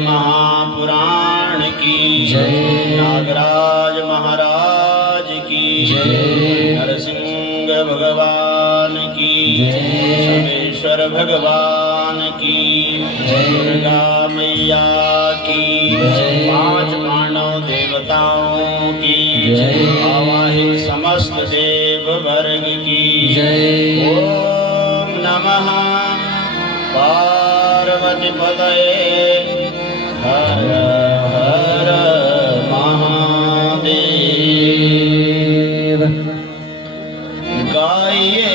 महापुराण की जय। नागराज महाराज की जय। नरसिंह भगवान की जय। सोमेश्वर भगवान की दुर्गा मैया की जय। 5 पांडव देवताओं की जय। आवाहित समस्त देव वर्ग की जय। ओम नमः पार्वती पतये हर हर महादेव। गाइए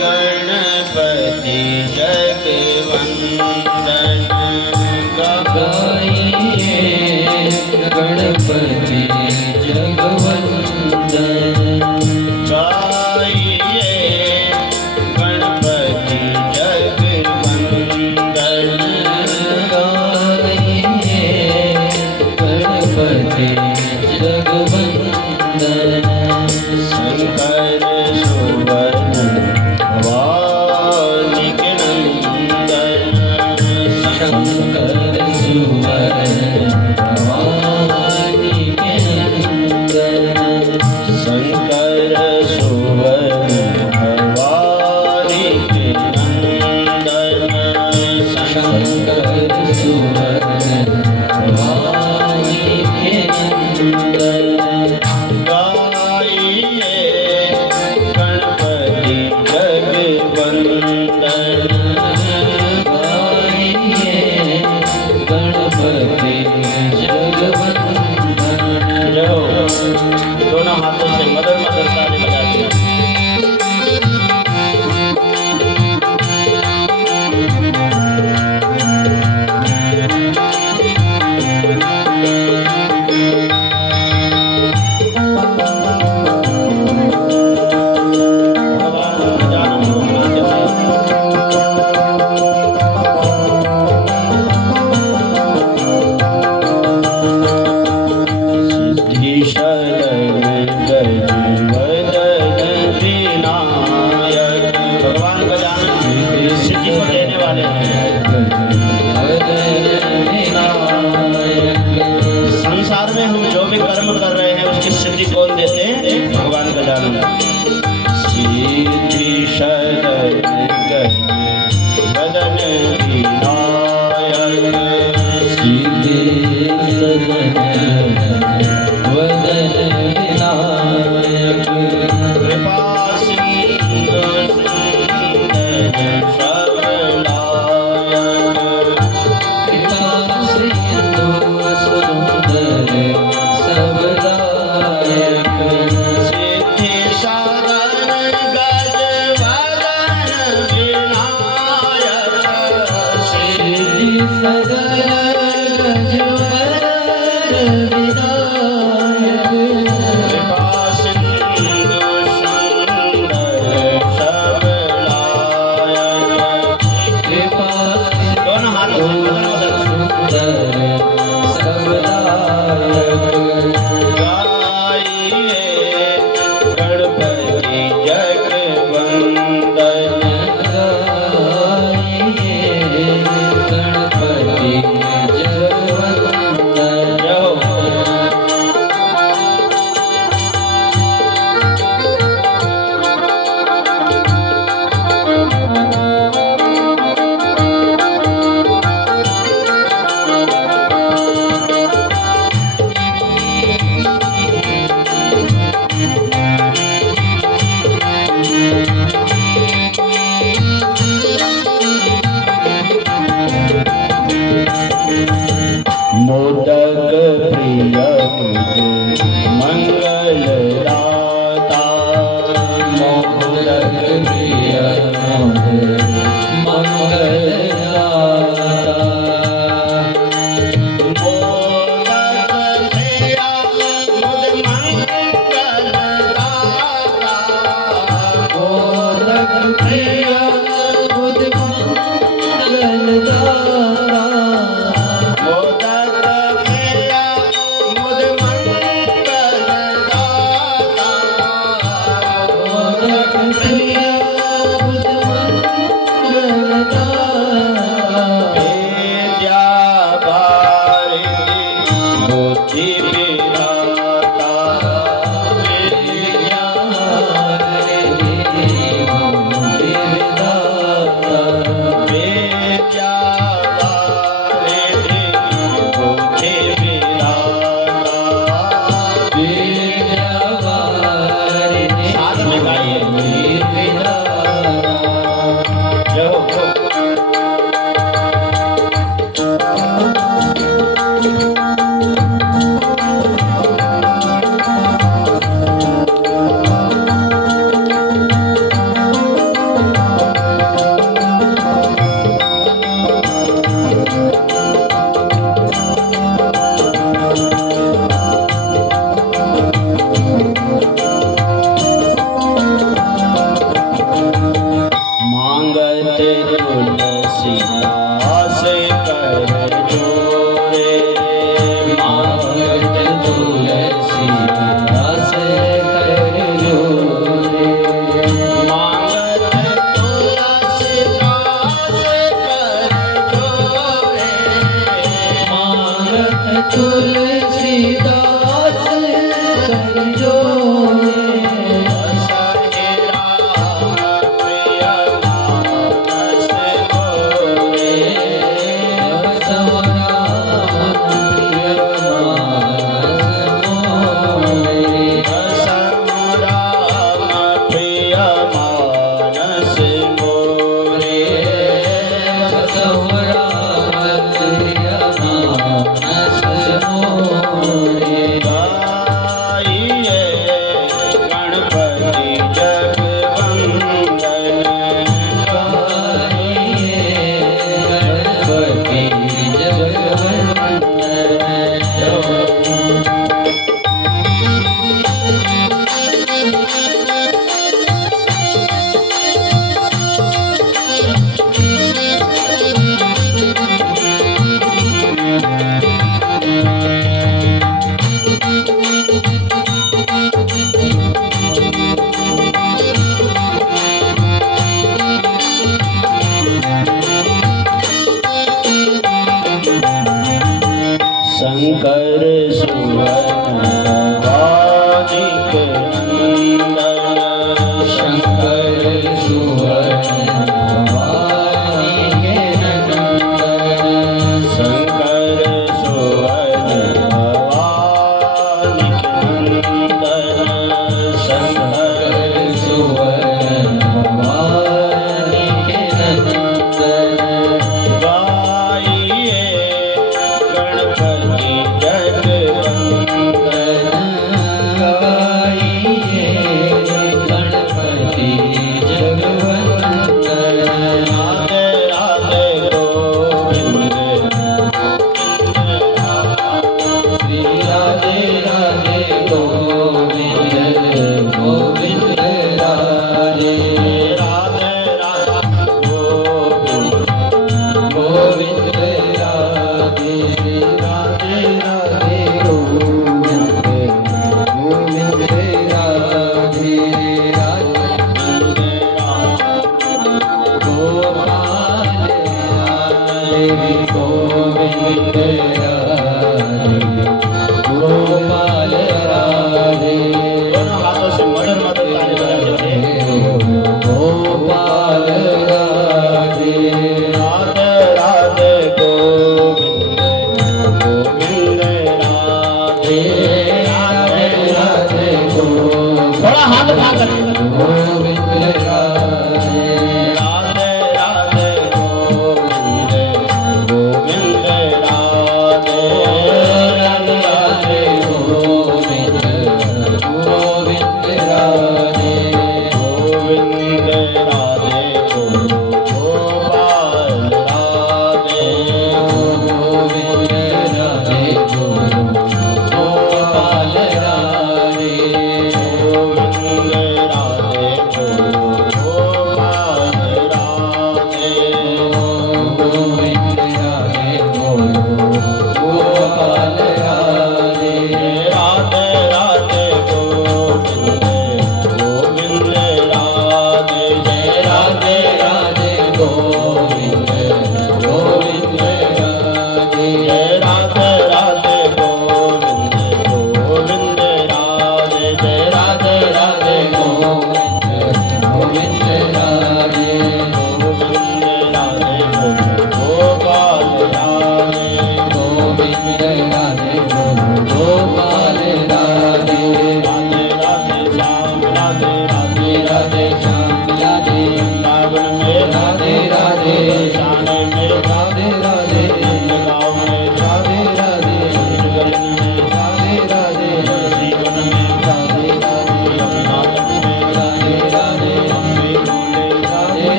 गणपति जगवंदन गाइए गणपति जगवंदन गाइए गणपति जगवंदन गाइए गणपति जगवंदन शंकर सुवन भवानी के नंदन शंकर सुवन भवानी के नंदन शंकर सुवन भवानी के नंदन शंकर सुवन भवानी के नंदन गाइए गणपति जगवंदन गाइए गणपति जगवंदन जो दोनों हाथों से मदर मदर ताली बजाते हैं। भगवान गजानन सिद्धि को देने वाले हैं। संसार में हम जो भी कर्म कर रहे हैं उसकी सिद्धि कौन देते हैं? भगवान गजानन। सिद्धि शरण वदन विनायक सीधे वदन विनायक कृपा सिंधु श्रवणायक कृपा सिंधु सुंदर सबदायक सिद्धि साधन गजवदन विनायक सिद्धि सदन गजवदन विनायक कृपा सिंधु सुंदर श्रवणायक कृपा दोनों हाथों से मदद सुंदर सबदायक गाइए गणपति जगवंदन गाइए गणपति जगवंदन जय हो। मोदक प्रिय तुझे मंगल दाता मोदक प्रिय मंगलदाता मोदक प्रिय मुझ मंगल दाता मोदक प्रिय बुध मंगलदाता मोदक तुलसीदास कर जोड़े शंकर सुवन वादिक नंदन शंकर सुवन वाणी के नंदन शंकर सुवन वादिक नंदन शंकर सुवन वाणी के नंदन गाइए गणपति जगवंदन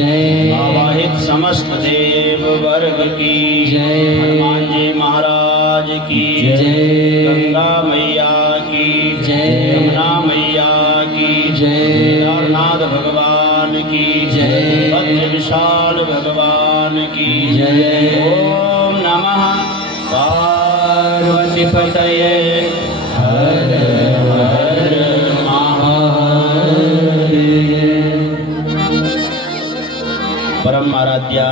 जय। आवाहित समस्त देव वर्ग की जय। हनुमान जी महाराज की जय। गंगा मैया की जय। यमुना मैया की जय। केदारनाथ भगवान की जय। भद्र विशाल भगवान की जय। ओम नमः पार्वती पतये हर हर महादेव। परम आराध्या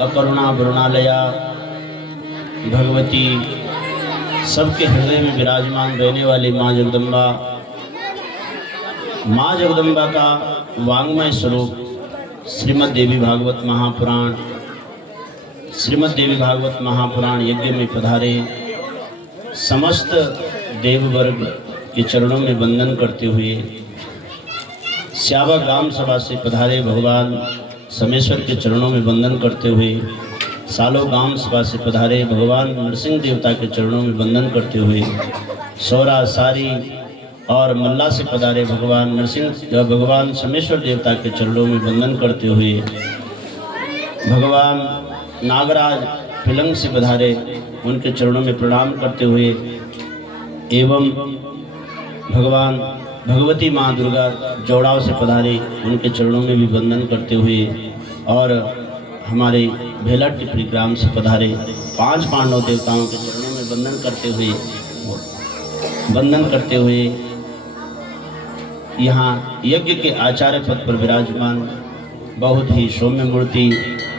अकरुणा वरुणालया भगवती सबके हृदय में विराजमान रहने वाली माँ जगदम्बा, माँ जगदम्बा का वांग्मय स्वरूप श्रीमद् देवी भागवत महापुराण, श्रीमद् देवी भागवत महापुराण यज्ञ में पधारे समस्त देववर्ग के चरणों में वंदन करते हुए, श्यावा ग्राम सभा से पधारे भगवान समेश्वर के चरणों में वंदन करते हुए, सालो गांव सभा से पधारे भगवान नरसिंह देवता के चरणों में वंदन करते हुए, सौरा सारी और मल्ला से पधारे भगवान समेश्वर देवता के चरणों में वंदन करते हुए, भगवान नागराज फिलंग से पधारे उनके चरणों में प्रणाम करते हुए, एवं भगवान भगवती माँ दुर्गा जोड़ाव से पधारे उनके चरणों में भी वंदन करते हुए, और हमारे भेला टिपरी ग्राम से पधारे 5 पांडव देवताओं के चरणों में वंदन करते हुए यहाँ यज्ञ के आचार्य पद पर विराजमान बहुत ही सौम्य मूर्ति,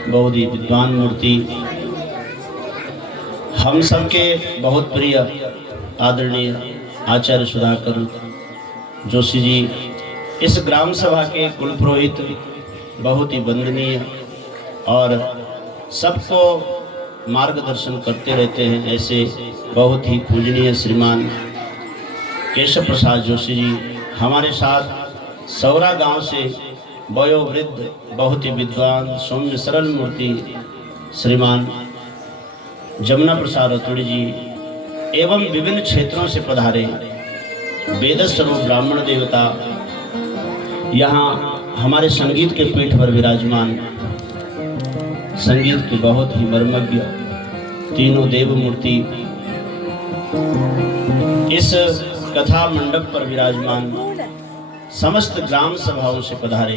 बहुत ही विद्वान मूर्ति, हम सबके बहुत प्रिय आदरणीय आचार्य सुधाकर जोशी जी, इस ग्राम सभा के कुल पुरोहित, बहुत ही वंदनीय और सबको मार्गदर्शन करते रहते हैं, ऐसे बहुत ही पूजनीय श्रीमान केशव प्रसाद जोशी जी हमारे साथ सौरा गांव से वयोवृद्ध, बहुत ही विद्वान, सौम्य सरल मूर्ति श्रीमान जमुना प्रसाद रतोड़ी जी, एवं विभिन्न क्षेत्रों से पधारे वेद स्वरूप ब्राह्मण देवता यहाँ हमारे संगीत के पीठ पर विराजमान, संगीत के बहुत ही मर्मज्ञ तीनों देव मूर्ति इस कथा मंडप पर विराजमान समस्त ग्राम सभाओं से पधारे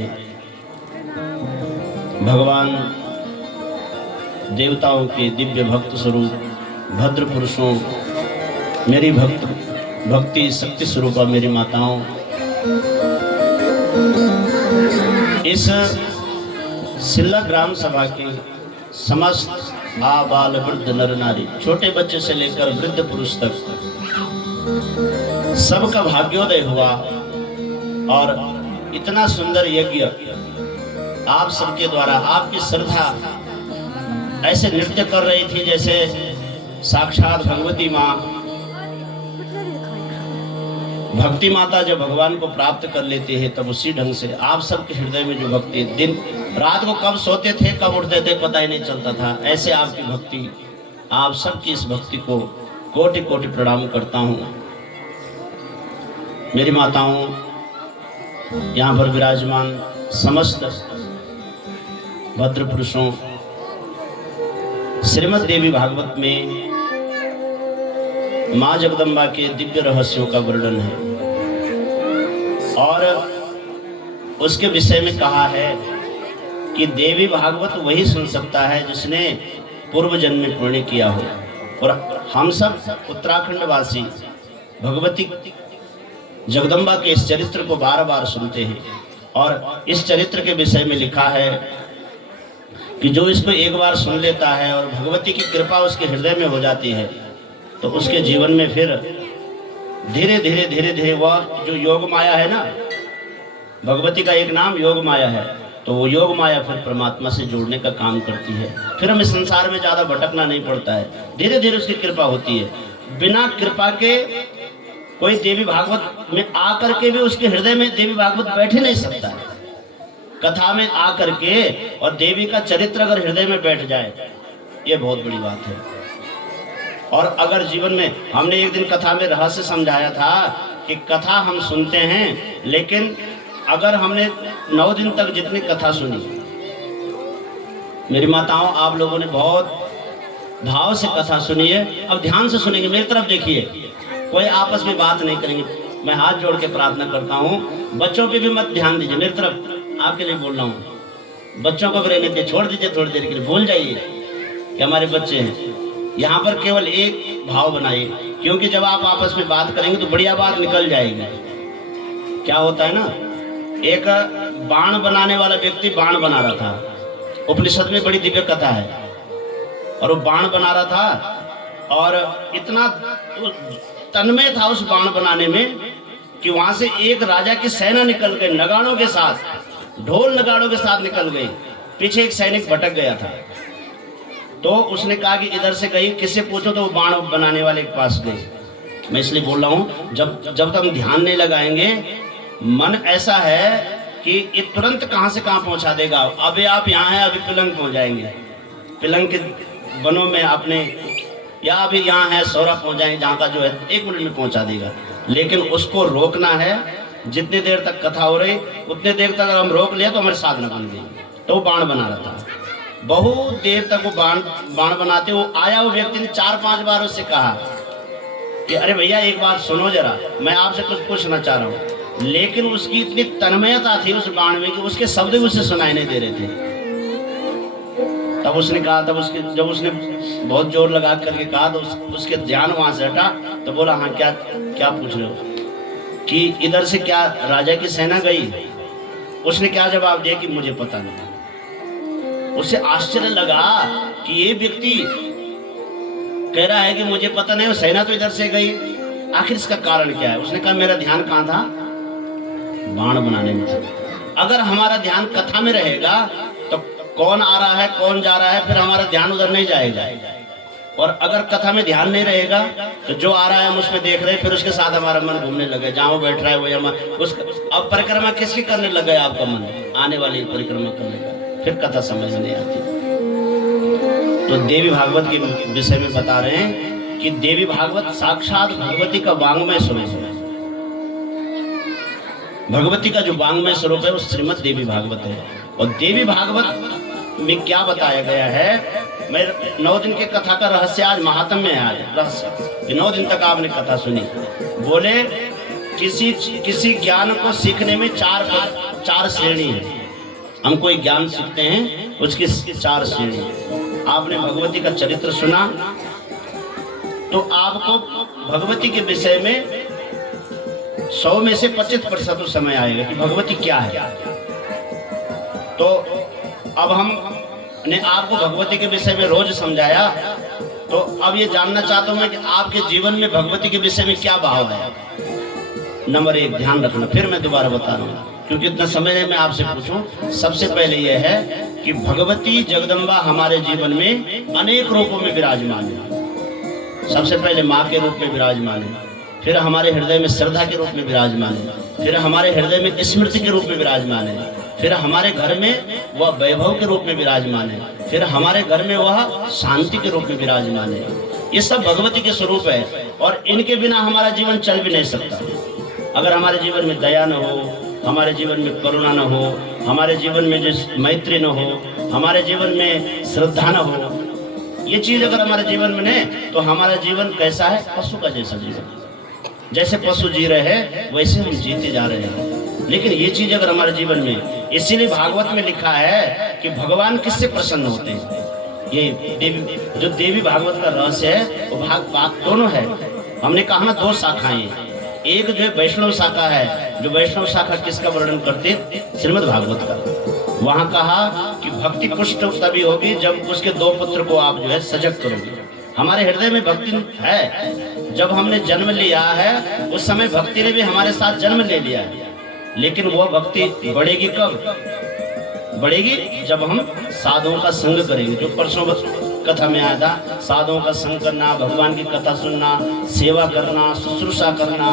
भगवान देवताओं के दिव्य भक्त स्वरूप भद्र पुरुषों, मेरी भक्ति शक्ति स्वरूपा मेरी माताओं, इस सिल्ला ग्राम सभा के समस्त आबाल वृद्ध नर नारी, छोटे बच्चे से लेकर वृद्ध पुरुष तक सबका भाग्योदय हुआ और इतना सुंदर यज्ञ आप सबके द्वारा, आपकी श्रद्धा ऐसे नृत्य कर रही थी जैसे साक्षात भगवती माँ, भक्ति माता जब भगवान को प्राप्त कर लेते हैं तब उसी ढंग से आप सबके हृदय में जो भक्ति, दिन रात को कब सोते थे कब उठते थे पता ही नहीं चलता था, ऐसे आपकी भक्ति, आप सबकी इस भक्ति को कोटि कोटि प्रणाम करता हूँ। मेरी माताओं, यहाँ पर विराजमान समस्त भद्र पुरुषों, श्रीमद् देवी भागवत में माँ जगदम्बा के दिव्य रहस्यों का वर्णन है और उसके विषय में कहा है कि देवी भागवत वही सुन सकता है जिसने पूर्व जन्म में पुण्य किया हो। और हम सब उत्तराखंड वासी भगवती जगदम्बा के इस चरित्र को बार बार सुनते हैं और इस चरित्र के विषय में लिखा है कि जो इसको एक बार सुन लेता है और भगवती की कृपा उसके हृदय में हो जाती है तो उसके जीवन में फिर धीरे धीरे वह जो योग माया है ना, भगवती का एक नाम योग माया है, तो वो योग माया फिर परमात्मा से जोड़ने का काम करती है। फिर हमें संसार में ज़्यादा भटकना नहीं पड़ता है, धीरे धीरे उसकी कृपा होती है। बिना कृपा के कोई देवी भागवत में आकर के भी उसके हृदय में देवी भागवत बैठ ही नहीं सकता है। कथा में आकर के और देवी का चरित्र अगर हृदय में बैठ जाए, ये बहुत बड़ी बात है। और अगर जीवन में, हमने एक दिन कथा में रहस्य समझाया था कि कथा हम सुनते हैं, लेकिन अगर हमने 9 दिन तक जितनी कथा सुनी, मेरी माताओं आप लोगों ने बहुत भाव से कथा सुनी है। अब ध्यान से सुनेंगे, मेरी तरफ देखिए, कोई आपस में बात नहीं करेंगे। मैं हाथ जोड़ के प्रार्थना करता हूँ, बच्चों पे भी मत ध्यान दीजिए, मेरी तरफ आपके लिए बोल रहा हूँ। बच्चों को भी रहने दीजिए, छोड़ दीजिए थोड़ी देर के लिए, भूल जाइए कि हमारे बच्चे हैं। यहाँ पर केवल एक भाव बनाइए, क्योंकि जब आप आपस में बात करेंगे तो बढ़िया बात निकल जाएगी। क्या होता है ना, एक बाण बनाने वाला व्यक्ति बाण बना रहा था, उपनिषद में बड़ी दिव्य कथा है, और वो बाण बना रहा था और इतना तन्मय था उस बाण बनाने में कि वहां से एक राजा की सेना निकल गई, नगाड़ों के साथ, ढोल नगाड़ों के साथ निकल गई। पीछे एक सैनिक भटक गया था, तो उसने कहा कि इधर से गई, किससे पूछो, तो वो बाण बनाने वाले के पास गई। मैं इसलिए बोल रहा हूँ, जब तक हम ध्यान नहीं लगाएंगे, मन ऐसा है कि ये तुरंत कहाँ से कहाँ पहुँचा देगा। अभी आप यहाँ हैं, अभी पिलंग पहुँच जाएंगे, पिलंग के वनों में अपने, या अभी यहाँ है सौरा पहुँच जाएंगे, जहाँ का जो है 1 मिनट में पहुँचा देगा। लेकिन उसको रोकना है, जितनी देर तक कथा हो रही उतनी देर तक अगर हम रोक लिया तो हमारी साधना बन गई। तो वो बाण बना रहा था, बहुत देर तक वो बाण बनाते, वो आया, वो व्यक्ति ने 4-5 बार उससे कहा कि अरे भैया एक बात सुनो जरा, मैं आपसे कुछ पूछना चाह रहा हूँ। लेकिन उसकी इतनी तन्मयता थी उस बाण में कि उसके शब्द भी उसे सुनाई नहीं दे रहे थे। तब उसने कहा, जब उसने बहुत जोर लगा करके कहा तो उसके ध्यान वहां से हटा, तो बोला हाँ क्या पूछ रहे हो, कि इधर से क्या राजा की सेना गई? उसने क्या जवाब दिया कि मुझे पता नहीं। उसे आश्चर्य लगा कि ये व्यक्ति कह रहा है कि मुझे पता नहीं, सेना तो इधर से गई, आखिर इसका कारण क्या है? उसने कहा मेरा ध्यान कहाँ था? बाण बनाने में था। अगर हमारा ध्यान कथा में रहेगा तो कौन आ रहा है कौन जा रहा है, फिर हमारा ध्यान उधर नहीं जाएगा। और अगर कथा में ध्यान नहीं रहेगा तो जो आ रहा है हम उसमें देख रहे हैं, फिर उसके साथ हमारा मन घूमने लगे, जहाँ वो बैठ रहा है वही अब परिक्रमा किसकी करने लग गया? आपका मन आने वाली परिक्रमा करने लगा, फिर कथा समझ नहीं आती। तो देवी भागवत के विषय में बता रहे हैं कि देवी भागवत साक्षात भगवती का वांग्मय स्वरूप है। भगवती का जो वांग्मय स्वरूप है वो श्रीमद् देवी भागवत है। और देवी भागवत में क्या बताया गया है? मैं 9 दिन के कथा का रहस्य आज महात्म्य में आज रहस्य 9 दिन तक आपने कथा सुनी। बोले किसी ज्ञान को सीखने में चार श्रेणी है। हम कोई ज्ञान सीखते हैं उसकी 4 श्रेणी है। आपने भगवती का चरित्र सुना तो आपको भगवती के विषय में 100 में से 25% तो समय आएगा कि भगवती क्या है। तो अब हमने आपको भगवती के विषय में रोज समझाया, तो अब ये जानना चाहता हूं मैं कि आपके जीवन में भगवती के विषय में क्या भाव है। नंबर 1 ध्यान रखना, फिर मैं दोबारा बता रहा हूँ क्योंकि इतना समय नहीं मैं आपसे पूछूं। सबसे पहले यह है कि भगवती जगदम्बा हमारे जीवन में अनेक रूपों में विराजमान है। सबसे पहले माँ के रूप में विराजमान है, फिर हमारे हृदय में श्रद्धा के रूप में विराजमान है, फिर हमारे हृदय में स्मृति के रूप में विराजमान है, फिर हमारे घर में वह वैभव के रूप में विराजमान है, फिर हमारे घर में वह शांति के रूप में विराजमान है। ये सब भगवती के स्वरूप है और इनके बिना हमारा जीवन चल भी नहीं सकता। अगर हमारे जीवन में दया न हो, हमारे जीवन में करुणा न हो, हमारे जीवन में जो मैत्री न हो, हमारे जीवन में श्रद्धा न हो, ये चीज अगर हमारे जीवन में नहीं तो हमारा जीवन कैसा है? पशु का जैसा जीवन। जैसे पशु जी रहे हैं वैसे हम जीते जा रहे हैं। लेकिन ये चीज अगर हमारे जीवन में, इसीलिए भागवत में लिखा है कि भगवान किससे प्रसन्न होते हैं। ये जो देवी भागवत का रहस्य है वो भाग दोनों है। हमने कहा ना 2 शाखाएं, एक जो है वैष्णव शाखा है, जो वैष्णव शाखा किसका वर्णन करते? श्रीमद् भागवत का। वहां कहा कि भक्ति पुष्ट तभी होगी जब उसके 2 पुत्र को आप जो है सजग करोगे। हमारे हृदय में भक्ति है, जब हमने जन्म लिया है उस समय भक्ति ने भी हमारे साथ जन्म ले लिया है। लेकिन वो भक्ति बढ़ेगी कब? बढ़ेगी जब हम साधुओं का संग करेंगे। जो परसों कथा में आया था, साधुओं का संग करना, भगवान की कथा सुनना, सेवा करना, शुश्रूषा करना,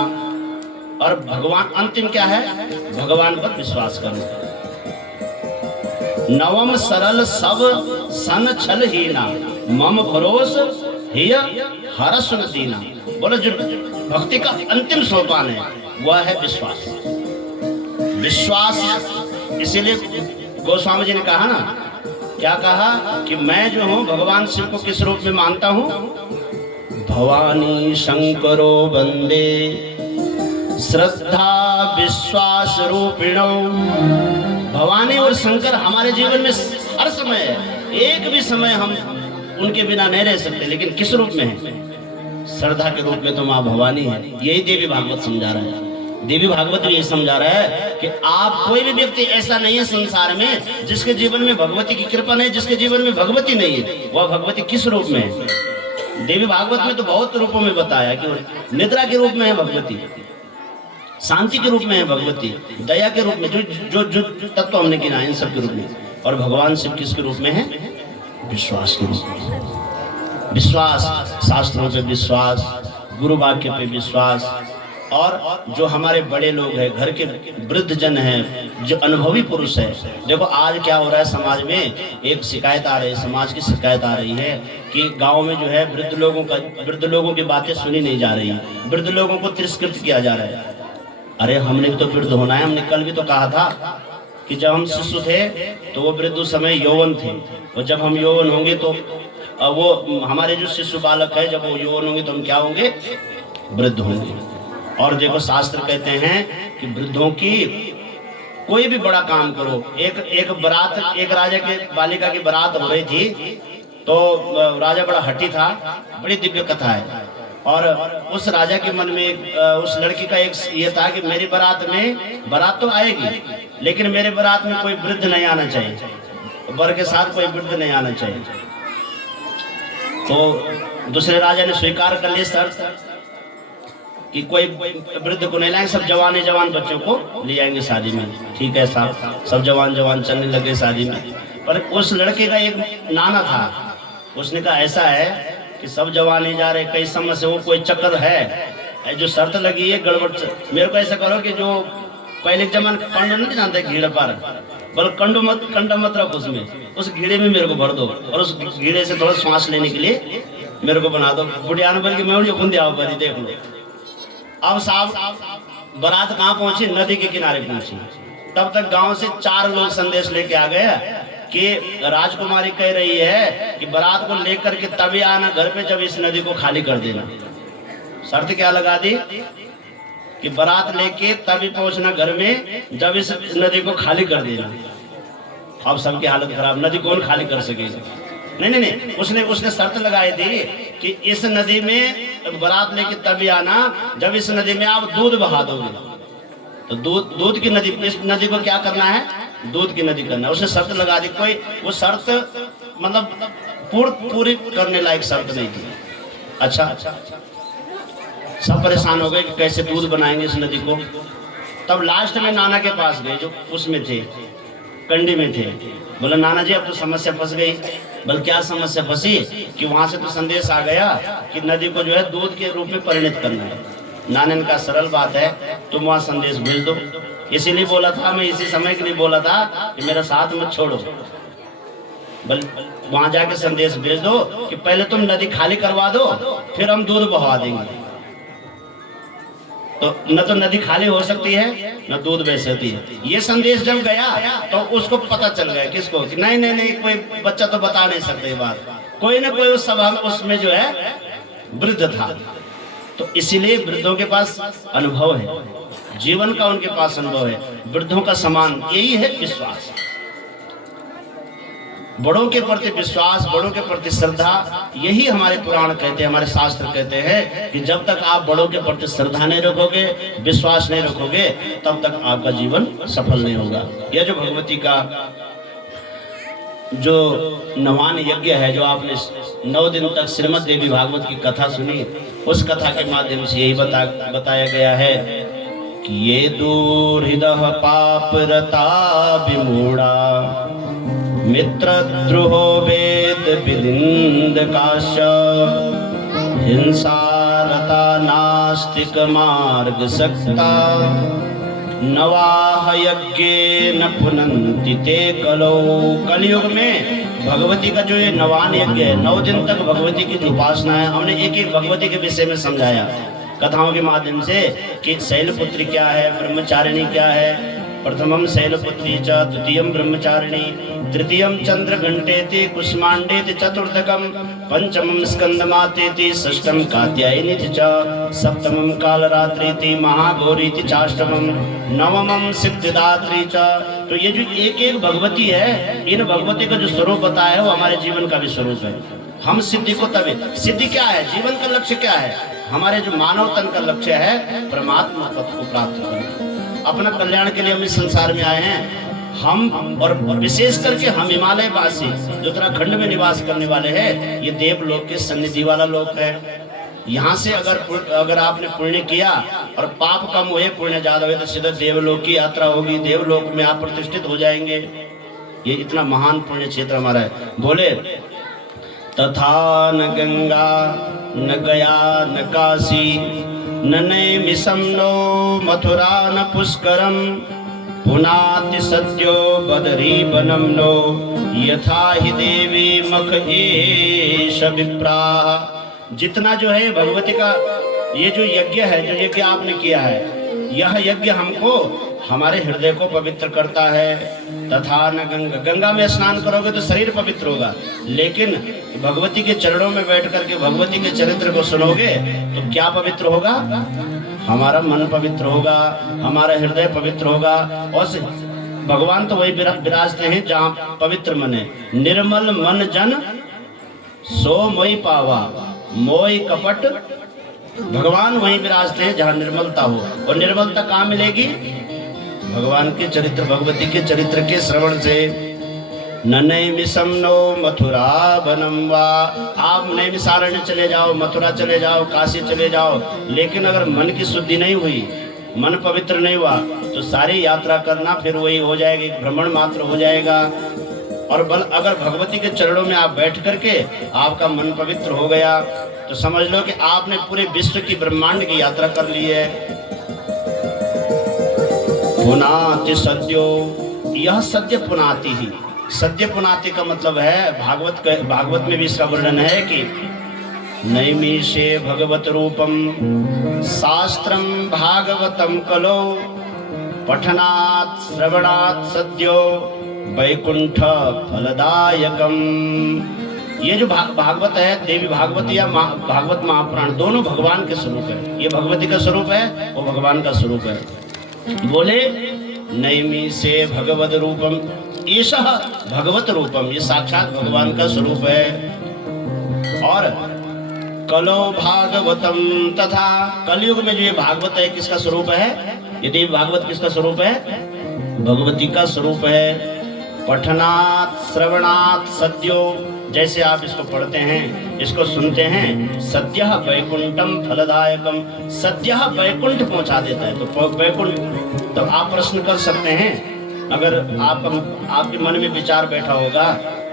और भगवान अंतिम क्या है? भगवान पर विश्वास करना। नवम सरल सब सन छल हीना, मम भरोस हिय हरस न दीना। बोलो जो भक्ति का अंतिम सोपान है वह है विश्वास। विश्वास इसीलिए गोस्वामी जी ने कहा ना, क्या कहा कि मैं जो हूँ भगवान शिव को किस रूप में मानता हूँ? भवानी शंकरो वंदे श्रद्धा विश्वास रूपिणो। भवानी और शंकर हमारे जीवन में हर समय है, एक भी समय हम उनके बिना नहीं रह सकते। लेकिन किस रूप में है? श्रद्धा के रूप में तो माँ भवानी है। यही देवी भागवत समझा रहा है। देवी भागवत भी ये समझा रहा है कि आप कोई भी व्यक्ति ऐसा नहीं है संसार में जिसके जीवन में भगवती की कृपा नहीं, जिसके जीवन में भगवती नहीं है। वह भगवती किस रूप में है? देवी भागवत में तो बहुत रूपों में बताया कि निद्रा के रूप में है भगवती, शांति के रूप में है भगवती, दया के रूप में, जो जो तत्व हमने गिनाए इन सब के रूप में। और भगवान शिव किसके रूप में है? विश्वास के रूप में। विश्वास, शास्त्रों पे विश्वास, गुरु वाक्य पे विश्वास। और जो हमारे बड़े लोग हैं, घर के वृद्ध जन हैं, जो अनुभवी पुरुष है। देखो आज क्या हो रहा है समाज में, एक शिकायत आ रही है, समाज की शिकायत आ रही है कि गांव में जो है वृद्ध लोगों की बातें सुनी नहीं जा रही, वृद्ध लोगों को तिरस्कृत किया जा रहा है। अरे हमने भी तो वृद्ध होना है। हमने कल भी तो कहा था कि जब हम शिशु थे तो वो वृद्ध उस समय यौवन थे, और जब हम यौवन होंगे तो वो हमारे जो शिशु बालक है, जब वो यौवन होंगे तो हम क्या होंगे? वृद्ध होंगे। और देखो शास्त्र कहते हैं कि वृद्धों की कोई भी बड़ा काम करो। एक बारात, एक राजा के बालिका की बारात हो रही थी, तो राजा बड़ा हठी था। बड़ी दिव्य कथा है। और उस राजा के मन में उस लड़की का एक ये था कि मेरी बारात तो आएगी, लेकिन मेरे बारात में कोई वृद्ध नहीं आना चाहिए, वर के साथ कोई वृद्ध नहीं आना चाहिए। तो दूसरे राजा ने स्वीकार कर ली शर्त कि कोई वृद्ध को नहीं लाएंगे, सब जवान बच्चों को ले आएंगे शादी में। ठीक है साहब, सब जवान चलने लगे शादी में। पर उस लड़के का एक नाना था, उसने कहा ऐसा है कि सब जवान नहीं जा रहे, कई समस्या, वो कोई चक्कर है, जो शर्त लगी है गड़बड़। मेरे को ऐसा करो कि जो पहले जमान कंड नहीं जानते घीड़े पर, बोल कंड मत रखो उसमें, उस घीड़े में मेरे को भर दो, और उस घीड़े से थोड़ा श्वास लेने के लिए मेरे को बना दो। बुढ़िया ने बोल के मैं खुंदे आओ बड़ी देख लो। अब साहब बारात कहाँ पहुंची? नदी के किनारे पहुंची। तब तक गांव से 4 लोग संदेश लेके आ गए कि राजकुमारी कह रही है कि बारात को लेकर के तभी आना घर पे जब इस नदी को खाली कर देना। शर्त क्या लगा दी कि बारात लेके तभी पहुंचना घर में जब इस नदी को खाली कर देना। अब सबकी हालत खराब, नदी कौन खाली कर सकेगा? नहीं, उसने शर्त लगाई थी कि इस नदी में बारात लेके तभी आना जब इस नदी में आप दूध बहा दोगे। तो दूध की नदी, इस नदी को क्या करना है? दूध की नदी करना। उसने शर्त लगा दी। कोई वो शर्त मतलब पूरी करने लायक शर्त नहीं थी। अच्छा, सब परेशान हो गए कि कैसे दूध बनाएंगे इस नदी को। तब लास्ट में नाना के पास गए, जो उसमें थे, कंडी में थे। बोला नाना जी अब तो समस्या फंस गई। बोल क्या समस्या फंसी? कि वहां से तो संदेश आ गया कि नदी को जो है दूध के रूप में परिणत करना है। नाना ने कहा सरल बात है, तुम वहां संदेश भेज दो। इसीलिए बोला था, मैं इसी समय के लिए बोला था कि मेरा साथ मत छोड़ो। बोल वहां जाके संदेश भेज दो कि पहले तुम नदी खाली करवा दो, फिर हम दूध बहा देंगे। तो न तो नदी खाली हो सकती है न दूध बह सकती है। ये संदेश जब गया तो उसको पता चल गया, किसको? कि नहीं कोई बच्चा तो बता नहीं सकते बात, कोई ना कोई उस सभा में उसमें जो है वृद्ध था। तो इसीलिए वृद्धों के पास अनुभव है, जीवन का उनके पास अनुभव है। वृद्धों का समान यही है विश्वास, बड़ों के प्रति विश्वास, बड़ों के प्रति श्रद्धा। यही हमारे पुराण कहते हैं, हमारे शास्त्र कहते हैं कि जब तक आप बड़ों के प्रति श्रद्धा नहीं रखोगे, विश्वास नहीं रखोगे, तब तक आपका जीवन सफल नहीं होगा। यह जो भगवती का जो नवान यज्ञ है, जो आपने 9 दिन तक श्रीमद् देवी भागवत की कथा सुनी, उस कथा के माध्यम से यही बताया गया है कि ये दूर हृदय पाप रता विमूढ़ा, मित्रद्रोहो वेद विनिंद काश, हिंसारता नास्तिक मार्ग सक्ता, नवाह यज्ञे न पुनन्ति ते कलो। कलयुग में भगवती का जो ये नवान यज्ञ है, 9 दिन तक भगवती की जो उपासना है, हमने एक भगवती के विषय में समझाया कथाओं के माध्यम से कि शैलपुत्री क्या है, ब्रह्मचारिणी क्या है, प्रथमं शैलपुत्री च द्वितीयं ब्रह्मचारिणी तृतीयं चंद्रघंटेति कुष्मांडेति चतुर्थकं पंचमं स्कंदमातेति षष्ठं कात्यायनीति च सप्तमं कालरात्रीति महागौरीति चाष्टमं नवमं सिद्धिदात्री च। तो ये जो एक एक भगवती है, इन भगवती का जो स्वरूप बताया है वो हमारे जीवन का भी स्वरूप है। हम सिद्धि को तभी, सिद्धि क्या है, जीवन का लक्ष्य क्या है, हमारे जो मानव तन का लक्ष्य है परमात्मा पद को प्राप्त करना। अपना कल्याण के लिए हम इस संसार में आए हैं। हम और विशेष करके हम हिमालय वासी जो उत्तराखंड में निवास करने वाले हैं, ये देवलोक के सन्निधि वाला लोक है। यहाँ से अगर आपने पुण्य किया और पाप कम हुए, पुण्य ज्यादा हुए, तो सीधा देवलोक की यात्रा होगी, देवलोक में आप प्रतिष्ठित हो जाएंगे। ये इतना महान पुण्य क्षेत्र हमारा है। बोले तथा न गंगा न गया न काशी न नैमिषं नो मथुरा न पुष्करम पुनाति सद्यो बदरी बनम नो यथा ही देवी मख एष विप्राः। जितना जो है भगवती का ये जो यज्ञ है, जो यज्ञ आपने किया है, यह यज्ञ हमको हमारे हृदय को पवित्र करता है। तथा न गंगा, गंगा में स्नान करोगे तो शरीर पवित्र होगा, लेकिन भगवती के चरणों में बैठ करके भगवती के चरित्र को सुनोगे तो क्या पवित्र होगा, हमारा मन पवित्र होगा, हमारा हृदय पवित्र होगा। और भगवान तो वही विराजते हैं जहाँ पवित्र मन है। निर्मल मन जन सो मोई पावा मोई कपट, भगवान वहीं विराजते हैं जहाँ निर्मलता हो। और निर्मलता कहाँ मिलेगी, भगवान के चरित्र, भगवती के चरित्र के श्रवण से। न नैमिषं नो मथुरा वनम वा, आप नैमिषारण्य चले जाओ, मथुरा चले जाओ, काशी चले जाओ, लेकिन अगर मन की शुद्धि नहीं हुई, मन पवित्र नहीं हुआ, तो सारी यात्रा करना फिर वही हो जाएगी, भ्रमण मात्र हो जाएगा। और अगर भगवती के चरणों में आप बैठ करके आपका मन पवित्र हो गया, तो समझ लो कि आपने पूरे विश्व की, ब्रह्मांड की यात्रा कर ली है। पुनाति सद्यो, यह सद्य पुनाति ही, सद्य पुनाति का मतलब है, भागवत में भी इसका वर्णन है कि नैमिषे भगवत रूपम शास्त्रम भागवतम कलो पठनात् श्रवणात् सद्यो वैकुंठ फलदायकम। ये जो भागवत है, देवी भागवत या भागवत महापुराण, दोनों भगवान के स्वरूप है। ये भगवती का स्वरूप है, वो भगवान का स्वरूप है। बोले नैमिषे भगवत रूपम, ईशः भगवत रूपम, ये साक्षात भगवान का स्वरूप है। और कलो भागवतम, तथा कलयुग में जो ये भागवत है किसका स्वरूप है, ये देवी भागवत किसका स्वरूप है, भगवती का स्वरूप है। पठनात् श्रवणात् सद्यो, जैसे आप इसको पढ़ते हैं, इसको सुनते हैं, सद्यः वैकुंठम फलदायकम, सद्यः वैकुंठ पहुंचा देता है। तो वैकुंठ, तो आप प्रश्न कर सकते हैं, अगर आपके मन में विचार बैठा होगा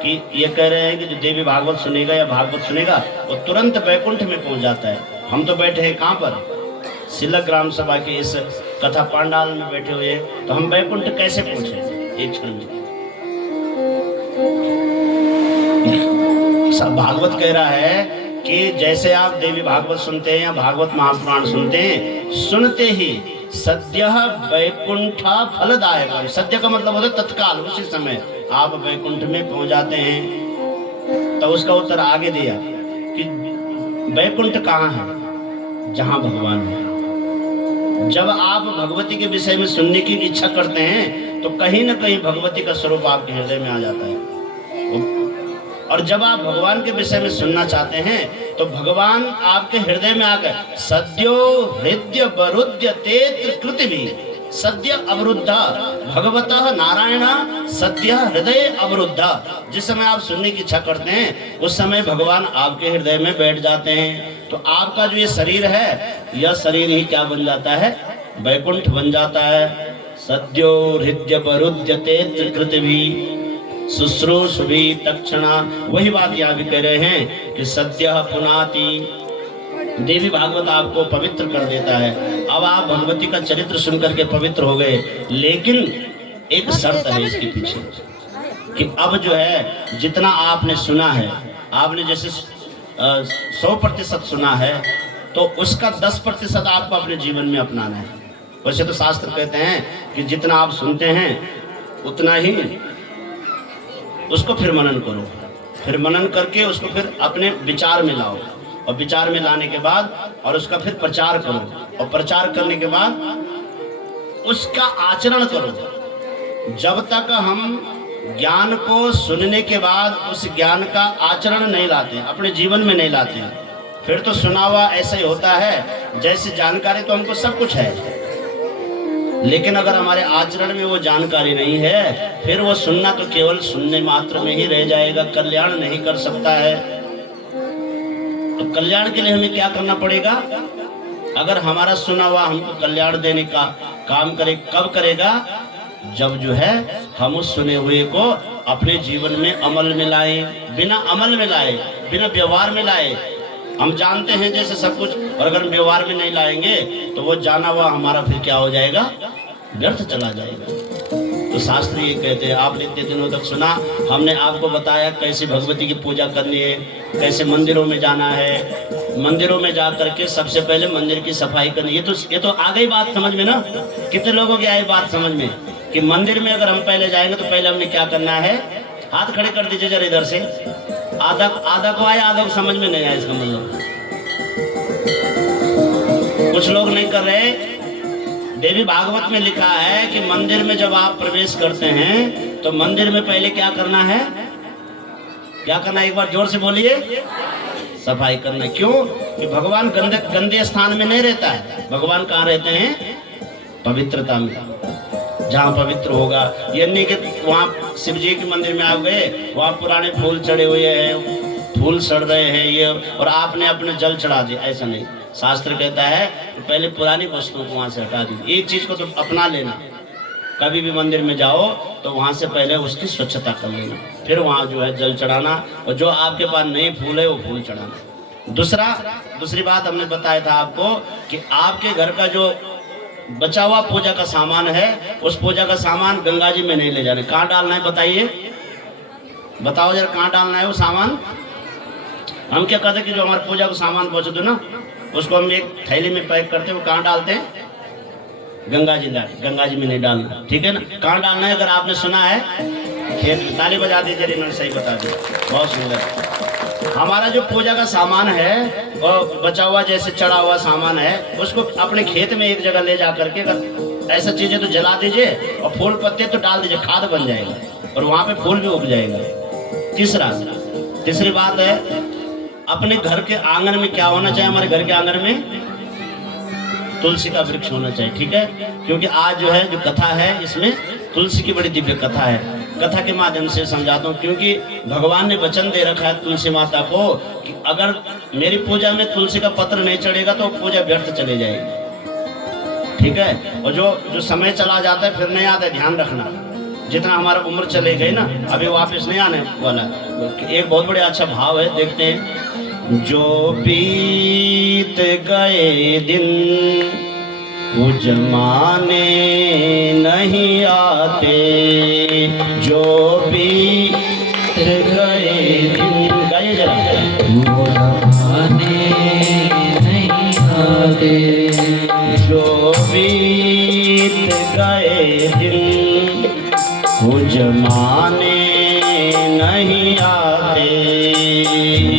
कि ये कह रहे हैं कि जो देवी भागवत सुनेगा या भागवत सुनेगा वो तुरंत वैकुंठ में पहुंच जाता है। हम तो बैठे हैं कहाँ पर, सिलक ग्राम सभा के इस कथा पांडाल में बैठे हुए, तो हम वैकुंठ कैसे पहुंचे एक क्षण में। सब भागवत कह रहा है कि जैसे आप देवी भागवत सुनते हैं या भागवत महापुराण सुनते हैं, सुनते ही सद्यः वैकुंठ फलदायक, सद्य का मतलब होता है तत्काल, उसी समय आप वैकुंठ में पहुंच जाते हैं। तो उसका उत्तर आगे दिया कि वैकुंठ कहाँ है, जहां भगवान है। जब आप भगवती के विषय में सुनने की इच्छा करते हैं तो कहीं ना कहीं भगवती का स्वरूप आपके हृदय में आ जाता है। और जब आप भगवान के विषय में सुनना चाहते हैं तो भगवान आपके हृदय में आकर सद्यो हृदय वरुद्य तेत्र कृतिभी, सद्य अवरुद्धा भगवतः नारायण सद्य हृदय अवरुद्धा। जिस समय आप सुनने की इच्छा करते हैं उस समय भगवान आपके हृदय में बैठ जाते हैं। तो आपका जो ये शरीर है, यह शरीर ही क्या बन जाता है, वैकुंठ बन जाता है। सद्यो हृदय वरुद्य तेत्र कृतिभी शुश्रूषुभि तक्षणा, वही बात यहाँ भी कह रहे हैं कि सद्यः पुनाति, देवी भागवत आपको पवित्र कर देता है। अब आप भगवती का चरित्र सुनकर के पवित्र हो गए, लेकिन एक शर्त है इसके पीछे कि अब जो है जितना आपने सुना है, आपने जैसे 100% सुना है, तो उसका 10% आपको अपने जीवन में अपनाना है। वैसे तो शास्त्र कहते हैं कि जितना आप सुनते हैं उतना ही उसको फिर मनन करो, फिर मनन करके उसको फिर अपने विचार में लाओ, और विचार में लाने के बाद और उसका फिर प्रचार करो, और प्रचार करने के बाद उसका आचरण करो। जब तक हम ज्ञान को सुनने के बाद उस ज्ञान का आचरण नहीं लाते, अपने जीवन में नहीं लाते, फिर तो सुना हुआ ऐसा ही होता है जैसे जानकारी तो हमको सब कुछ है, लेकिन अगर हमारे आचरण में वो जानकारी नहीं है, फिर वो सुनना तो केवल सुनने मात्र में ही रह जाएगा, कल्याण नहीं कर सकता है। तो कल्याण के लिए हमें क्या करना पड़ेगा? अगर हमारा सुना हुआ हमको कल्याण देने का काम करे, कब करेगा? जब जो है हम उस सुने हुए को अपने जीवन में अमल में लाए। बिना अमल में लाए, बिना व्यवहार में लाए, हम जानते हैं जैसे सब कुछ, और अगर व्यवहार में नहीं लाएंगे तो वो जाना हुआ हमारा फिर क्या हो जाएगा? व्यर्थ चला जाएगा। तो शास्त्र ये कहते हैं, आपने इतने दिनों तक सुना, हमने आपको बताया कैसे भगवती की पूजा करनी है, कैसे मंदिरों में जाना है, मंदिरों में जा करके सबसे पहले मंदिर की सफाई करनी है। ये तो आ गई बात समझ में ना? कितने लोगों की आई बात समझ में कि मंदिर में अगर हम पहले जाएंगे तो पहले हमने क्या करना है? हाथ खड़े कर दीजिए जरा इधर से। आधा को आया, आधा को समझ में नहीं आया इसका मतलब। कुछ लोग नहीं कर रहे। देवी भागवत में लिखा है कि मंदिर में जब आप प्रवेश करते हैं तो मंदिर में पहले क्या करना है? क्या करना है? एक बार जोर से बोलिए। सफाई करना है। क्यों? कि भगवान गंदे स्थान में नहीं रहता है। भगवान कहाँ रहते हैं? पवित्रता में, जहाँ पवित्र होगा। ये नहीं कि वहाँ शिव जी के मंदिर में आप गए, वहाँ पुराने फूल चढ़े हुए हैं, फूल सड़ रहे हैं ये, और आपने अपने जल चढ़ा दिया, ऐसा नहीं। शास्त्र कहता है कि पहले पुरानी वस्तुओं को वहाँ से हटा दीजिए। एक चीज़ को तो अपना लेना, कभी भी मंदिर में जाओ तो वहाँ से पहले उसकी स्वच्छता कर लेना, फिर वहाँ जो है जल चढ़ाना, और जो आपके पास नए फूल है वो फूल चढ़ाना। दूसरी बात हमने बताया था आपको कि आपके घर का जो बचा हुआ पूजा का सामान है, उस पूजा का सामान गंगा जी में नहीं ले जाना। कहाँ डालना है बताइए? बताओ जरा, कहाँ डालना है वो सामान? हम क्या कहते हैं कि जो हमारे पूजा का सामान पहुँचे दो ना, उसको हम एक थैली में पैक करते हैं। वो कहाँ डालते हैं? गंगा जी में नहीं डालना, ठीक है ना? कहाँ डालना है? अगर आपने सुना है खेत में। ताली बजा दीजिए, इन्होंने सही बता दिया, बहुत सुंदर। हमारा जो पूजा का सामान है और बचा हुआ जैसे चढ़ा हुआ सामान है, उसको अपने खेत में एक जगह ले जा करके, अगर ऐसा चीज़ें तो जला दीजिए, और फूल पत्ते तो डाल दीजिए, खाद बन जाएगा और वहाँ पे फूल भी उग जाएगा। तीसरी बात है, अपने घर के आंगन में क्या होना चाहिए? हमारे घर के आंगन में तुलसी का वृक्ष होना चाहिए, ठीक है? क्योंकि आज जो है जो कथा है, इसमें तुलसी की बड़ी दिव्य कथा है। कथा के माध्यम से समझाता हूँ, क्योंकि भगवान ने वचन दे रखा है तुलसी माता को कि अगर मेरी पूजा में तुलसी का पत्र नहीं चढ़ेगा तो पूजा व्यर्थ चले जाएगी, ठीक है? और जो समय चला जाता है फिर नहीं आता है, ध्यान रखना। जितना हमारा उम्र चले गई ना, अभी वापस नहीं आने वाला। एक बहुत बड़े अच्छा भाव है, देखते हैं। जो बीत गए दिन वो जमाने नहीं आते, जो बीत गए दिन, गाइए जरा, वो जमाने नहीं आते, जो बीत गए दिन वो जमाने नहीं आते,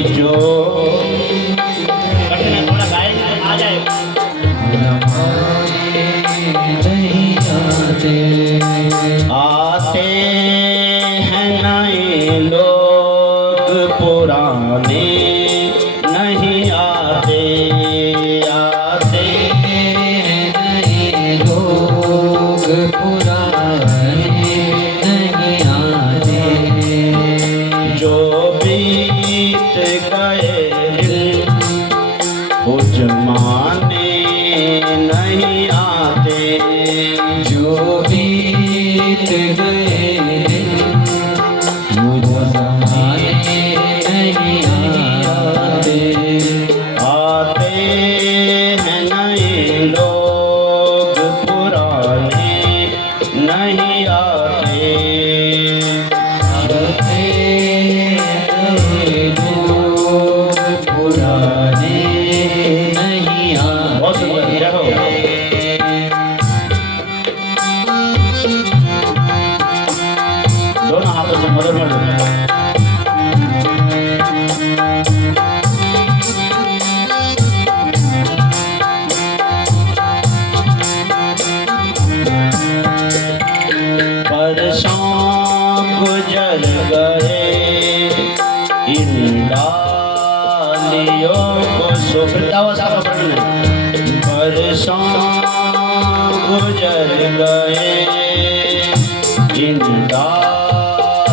जो थोड़ा गाय आ जाए। आते हैं नए लोग, पुराने नहीं आते, आते हैं नए लोग, पुराने नहीं आते, जो बीत गए दिन वो जमाने नहीं आते, जो बीत गए दिन वो जमाने दोनों हाथों से मधुर मधुर। बरसों गुजर गए इन डालियों को वृद्धावस्था का वर्णन है। बरसों गुजर गए इन डालियों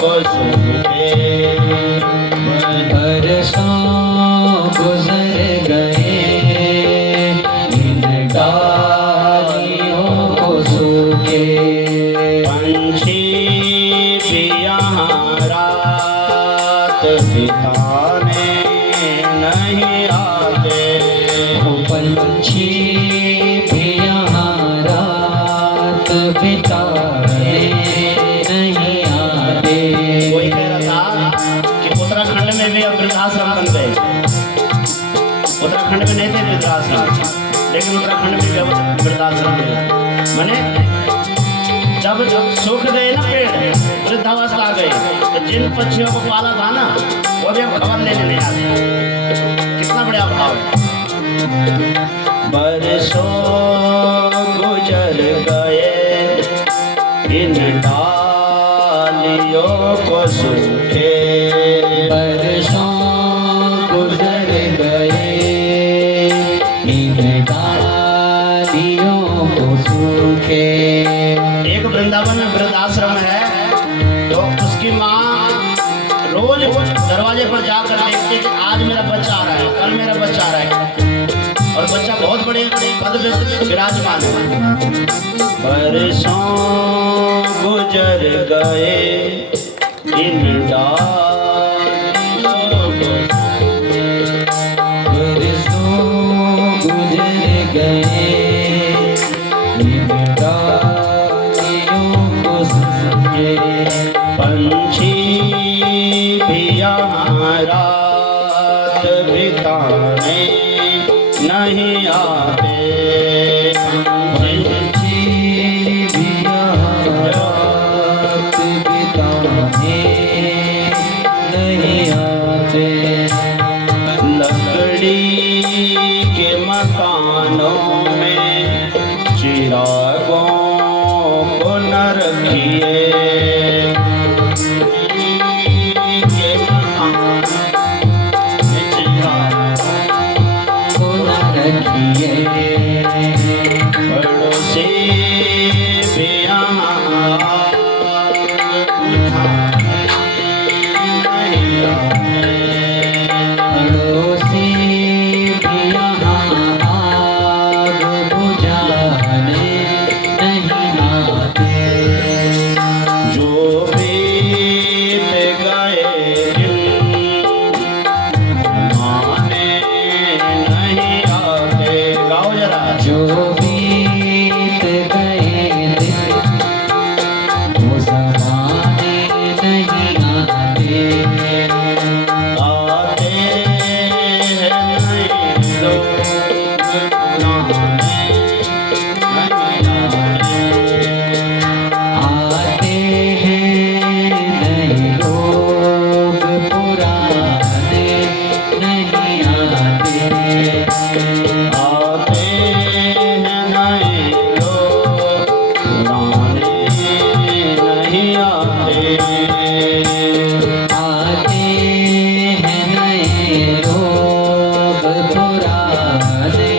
को सूखे। बरसों गुजर गए इन डालियों को सूखे। पंछी भी यहाँ रात बिताने नहीं आते। पंछी भी यहाँ रात बिताने नहीं आते। कोई कह रहा था कि उत्तराखंड में भी अब वृद्धाश्रम बन गए। उत्तराखंड में नहीं थे वृद्धाश्रम, लेकिन उत्तराखंड में भी अब वृद्धाश्रम है। माने जब सूख गए ना पेड़, वृद्धावस्था आ गई, तो जिन पक्षियों को पाला था ना वो भी अब खबर लेने नहीं आते। कितना बड़ा भाव है। बरसों गुजर गए इन डालियों को सूखे। बरसों गुजर गए इन डालियों को सूखे। एक वृंदावन में वृद्धाश्रम है, तो उसकी माँ रोज दरवाजे पर जाकर देखती कि आज मेरा बच्चा आ रहा है, कल मेरा बच्चा आ रहा है, और बच्चा बहुत बड़े पद पे विराजमान है। बरसों गुजर गए इन डालियों को। बरसों गुजर गए इन डालियों को सूखे। पंछी भी यहाँ रात बिताने नहीं आते। पंछी भी यहाँ रात बिताने नहीं आते। लकड़ी के मकानों में चिरागों को न रखिए। के मकान में चिरागों को न रखिए। पड़ोसी भी यहाँ बुझाने नहीं आते। पड़ोसी भी यहाँ आग बुझाने नहीं आते। जो बीत गए दिन माने नहीं आते। गाओ जरा। जो बीत गए दिन वो ज़माने नहीं आते। आते हैं नए लोग पुराने नहीं आते। आते हैं नए लोग पुराने नहीं आते। आते हैं नए लोग पुराने नहीं आते। आते हैं नए लोग पुराने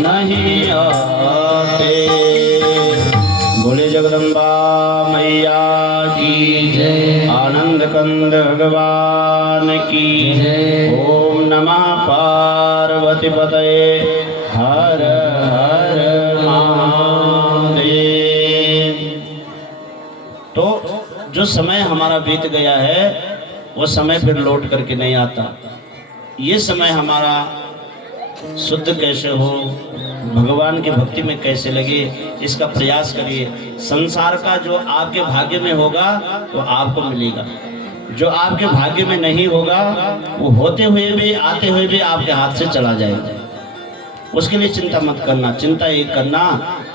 नहीं आते। बोले जगदम्बा मैया की जय। आनंद कंद भगवान की जय। ओम नमः पार्वती पतये हर हर महादेव। तो जो समय हमारा बीत गया है वो समय फिर लौट करके नहीं आता। ये समय हमारा शुद्ध कैसे हो, भगवान की भक्ति में कैसे लगे, इसका प्रयास करिए। संसार का जो आपके भाग्य में होगा वो आपको मिलेगा, जो आपके भाग्य में नहीं होगा वो होते हुए भी आते हुए भी आपके हाथ से चला जाएगा। उसके लिए चिंता मत करना। चिंता ये करना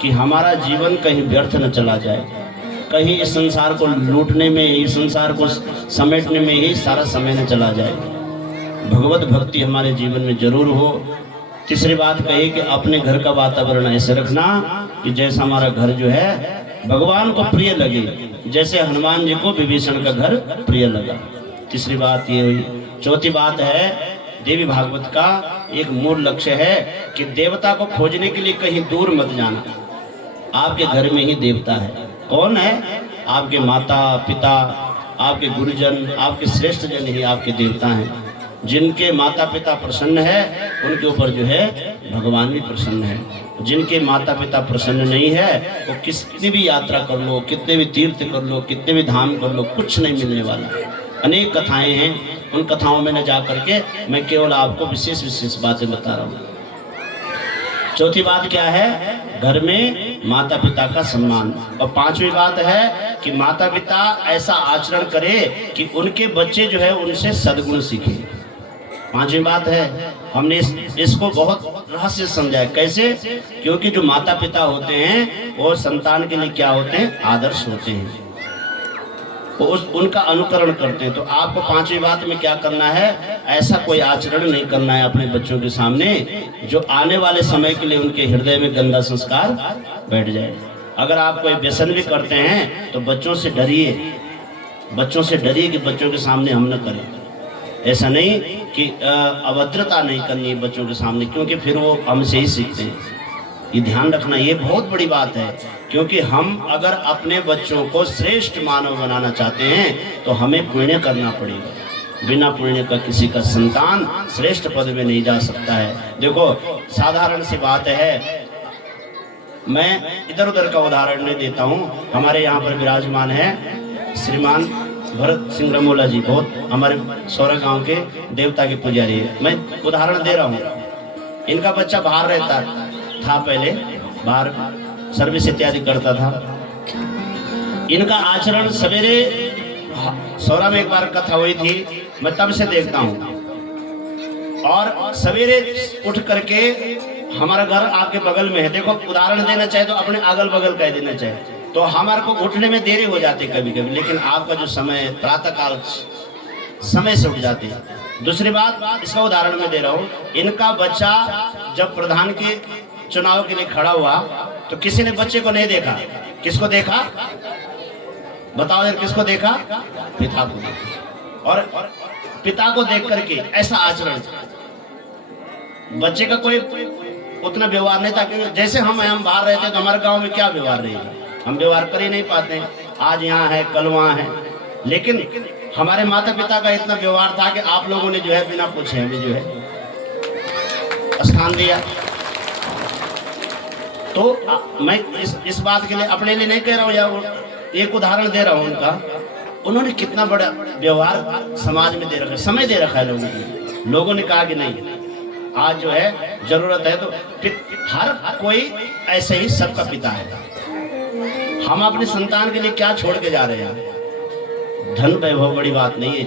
कि हमारा जीवन कहीं व्यर्थ न चला जाए। कहीं इस संसार को लूटने में, इस संसार को समेटने में ही सारा समय न चला जाए। भगवत भक्ति हमारे जीवन में जरूर हो। तीसरी बात कही कि अपने घर का वातावरण ऐसे रखना कि जैसा हमारा घर जो है भगवान को प्रिय लगे, जैसे हनुमान जी को विभीषण का घर प्रिय लगा। तीसरी बात ये हुई। चौथी बात है, देवी भागवत का एक मूल लक्ष्य है कि देवता को खोजने के लिए कहीं दूर मत जाना। आपके घर में ही देवता है। कौन है? आपके माता पिता, आपके गुरुजन, आपके श्रेष्ठ जन ही आपके देवता हैं। जिनके माता पिता प्रसन्न है उनके ऊपर जो है भगवान भी प्रसन्न है। जिनके माता पिता प्रसन्न नहीं है वो कितनी भी यात्रा कर लो, कितने भी तीर्थ कर लो, कितने भी धाम कर लो, कुछ नहीं मिलने वाला। अनेक कथाएं हैं, उन कथाओं में न जा करके मैं केवल आपको विशेष विशेष बातें बता रहा हूँ। चौथी बात क्या है? घर में माता पिता का सम्मान। और पांचवी बात है कि माता पिता ऐसा आचरण करे कि उनके बच्चे जो है उनसे सद्गुण सीखे। पांचवी बात है, हमने इसको बहुत रहस्य समझा है। कैसे? क्योंकि जो माता पिता होते हैं वो संतान के लिए क्या होते हैं? आदर्श होते हैं। वो उनका अनुकरण करते हैं। तो आपको पांचवी बात में क्या करना है? ऐसा कोई आचरण नहीं करना है अपने बच्चों के सामने जो आने वाले समय के लिए उनके हृदय में गंदा संस्कार बैठ जाए। अगर आप कोई व्यसन भी करते हैं तो बच्चों से डरिए, बच्चों से डरिए कि बच्चों के सामने हम न करें। ऐसा नहीं कि अभद्रता नहीं करनी है बच्चों के सामने, क्योंकि फिर वो हमसे ही सीखते हैं। ये ध्यान रखना, ये बहुत बड़ी बात है। क्योंकि हम अगर अपने बच्चों को श्रेष्ठ मानव बनाना चाहते हैं तो हमें पुण्य करना पड़ेगा। बिना पुण्य का किसी का संतान श्रेष्ठ पद में नहीं जा सकता है। देखो, साधारण सी बात है, मैं इधर उधर का उदाहरण नहीं देता हूँ। हमारे यहाँ पर विराजमान है श्रीमान भरत सिंह रमोला जी, बहुत हमारे सौरा गांव के देवता के पुजारी है। मैं उदाहरण दे रहा हूँ। इनका बच्चा बाहर रहता था, पहले बाहर सर्विस इत्यादि करता था। इनका आचरण सवेरे, सौरा में एक बार कथा हुई थी, मैं तब से देखता हूँ। और सवेरे उठ करके, हमारा घर आपके बगल में है। देखो, उदाहरण देना चाहे तो अपने अगल बगल कह देना चाहे तो हमारे को उठने में देरी हो जाती कभी कभी, लेकिन आपका जो समय है प्रातः काल समय से उठ जाते हैं। दूसरी बात, इसका उदाहरण मैं दे रहा हूँ। इनका बच्चा जब प्रधान के चुनाव के लिए खड़ा हुआ तो किसी ने बच्चे को नहीं देखा। किसको देखा? बताओ यार, किसको देखा? पिता को देखा। और पिता को देख करके ऐसा आचरण, बच्चे का कोई उतना व्यवहार नहीं था। क्योंकि जैसे हम बाहर रहते तो हमारे गांव में क्या व्यवहार रहेगा, हम व्यवहार कर ही नहीं पाते। आज यहाँ है, कल वहाँ है। लेकिन हमारे माता पिता का इतना व्यवहार था कि आप लोगों ने जो है बिना पूछे हमें जो है स्थान दिया। तो मैं इस बात के लिए अपने लिए नहीं कह रहा हूँ, या एक उदाहरण दे रहा हूँ उनका। उन्होंने कितना बड़ा व्यवहार समाज में दे रखा है, समय दे रखा है लोगों को। लोगों ने कहा कि नहीं, आज जो है जरूरत है, तो हर कोई ऐसे ही सबका पिता है। हम अपने संतान के लिए क्या छोड़ के जा रहे हैं? धन वैभव बड़ी बात नहीं है।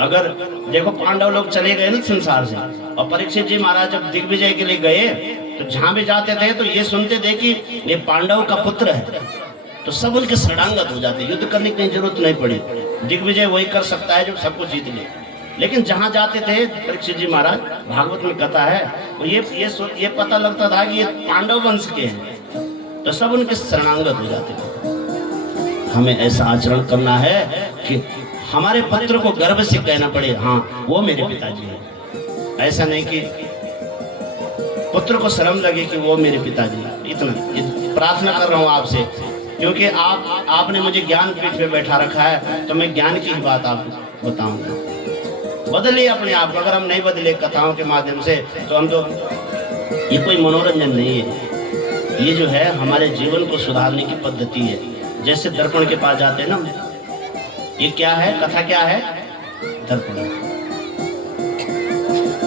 अगर देखो, पांडव लोग चले गए ना संसार से, और परीक्षित जी महाराज जब दिग्विजय के लिए गए तो जहां भी जाते थे तो ये सुनते थे कि ये पांडव का पुत्र है, तो सब उनके शरणागत हो जाते। युद्ध करने की जरूरत नहीं पड़ी। दिग्विजय वही कर सकता है जो सबको जीत ले। लेकिन जहां जाते थे परीक्षित जी महाराज, भागवत में कथा है, तो ये पता लगता था कि ये पांडव वंश के हैं, तो सब उनके शरणागत हो जाते थे। हमें ऐसा आचरण करना है कि हमारे पुत्र को गर्व से कहना पड़े, हाँ वो मेरे पिताजी हैं। ऐसा नहीं कि पुत्र को शर्म लगे कि वो मेरे पिताजी हैं। इतना प्रार्थना कर रहा हूँ आपसे, क्योंकि आपने मुझे ज्ञान पीठ पे बैठा रखा है, तो मैं ज्ञान की ही बात आपको बताऊंगा। बदलिए अपने आप को। अगर हम नहीं बदले कथाओं के माध्यम से तो हम तो, ये कोई मनोरंजन नहीं है, ये जो है हमारे जीवन को सुधारने की पद्धति है। जैसे दर्पण के पास जाते हैं ना, ये क्या है? कथा क्या है? दर्पण।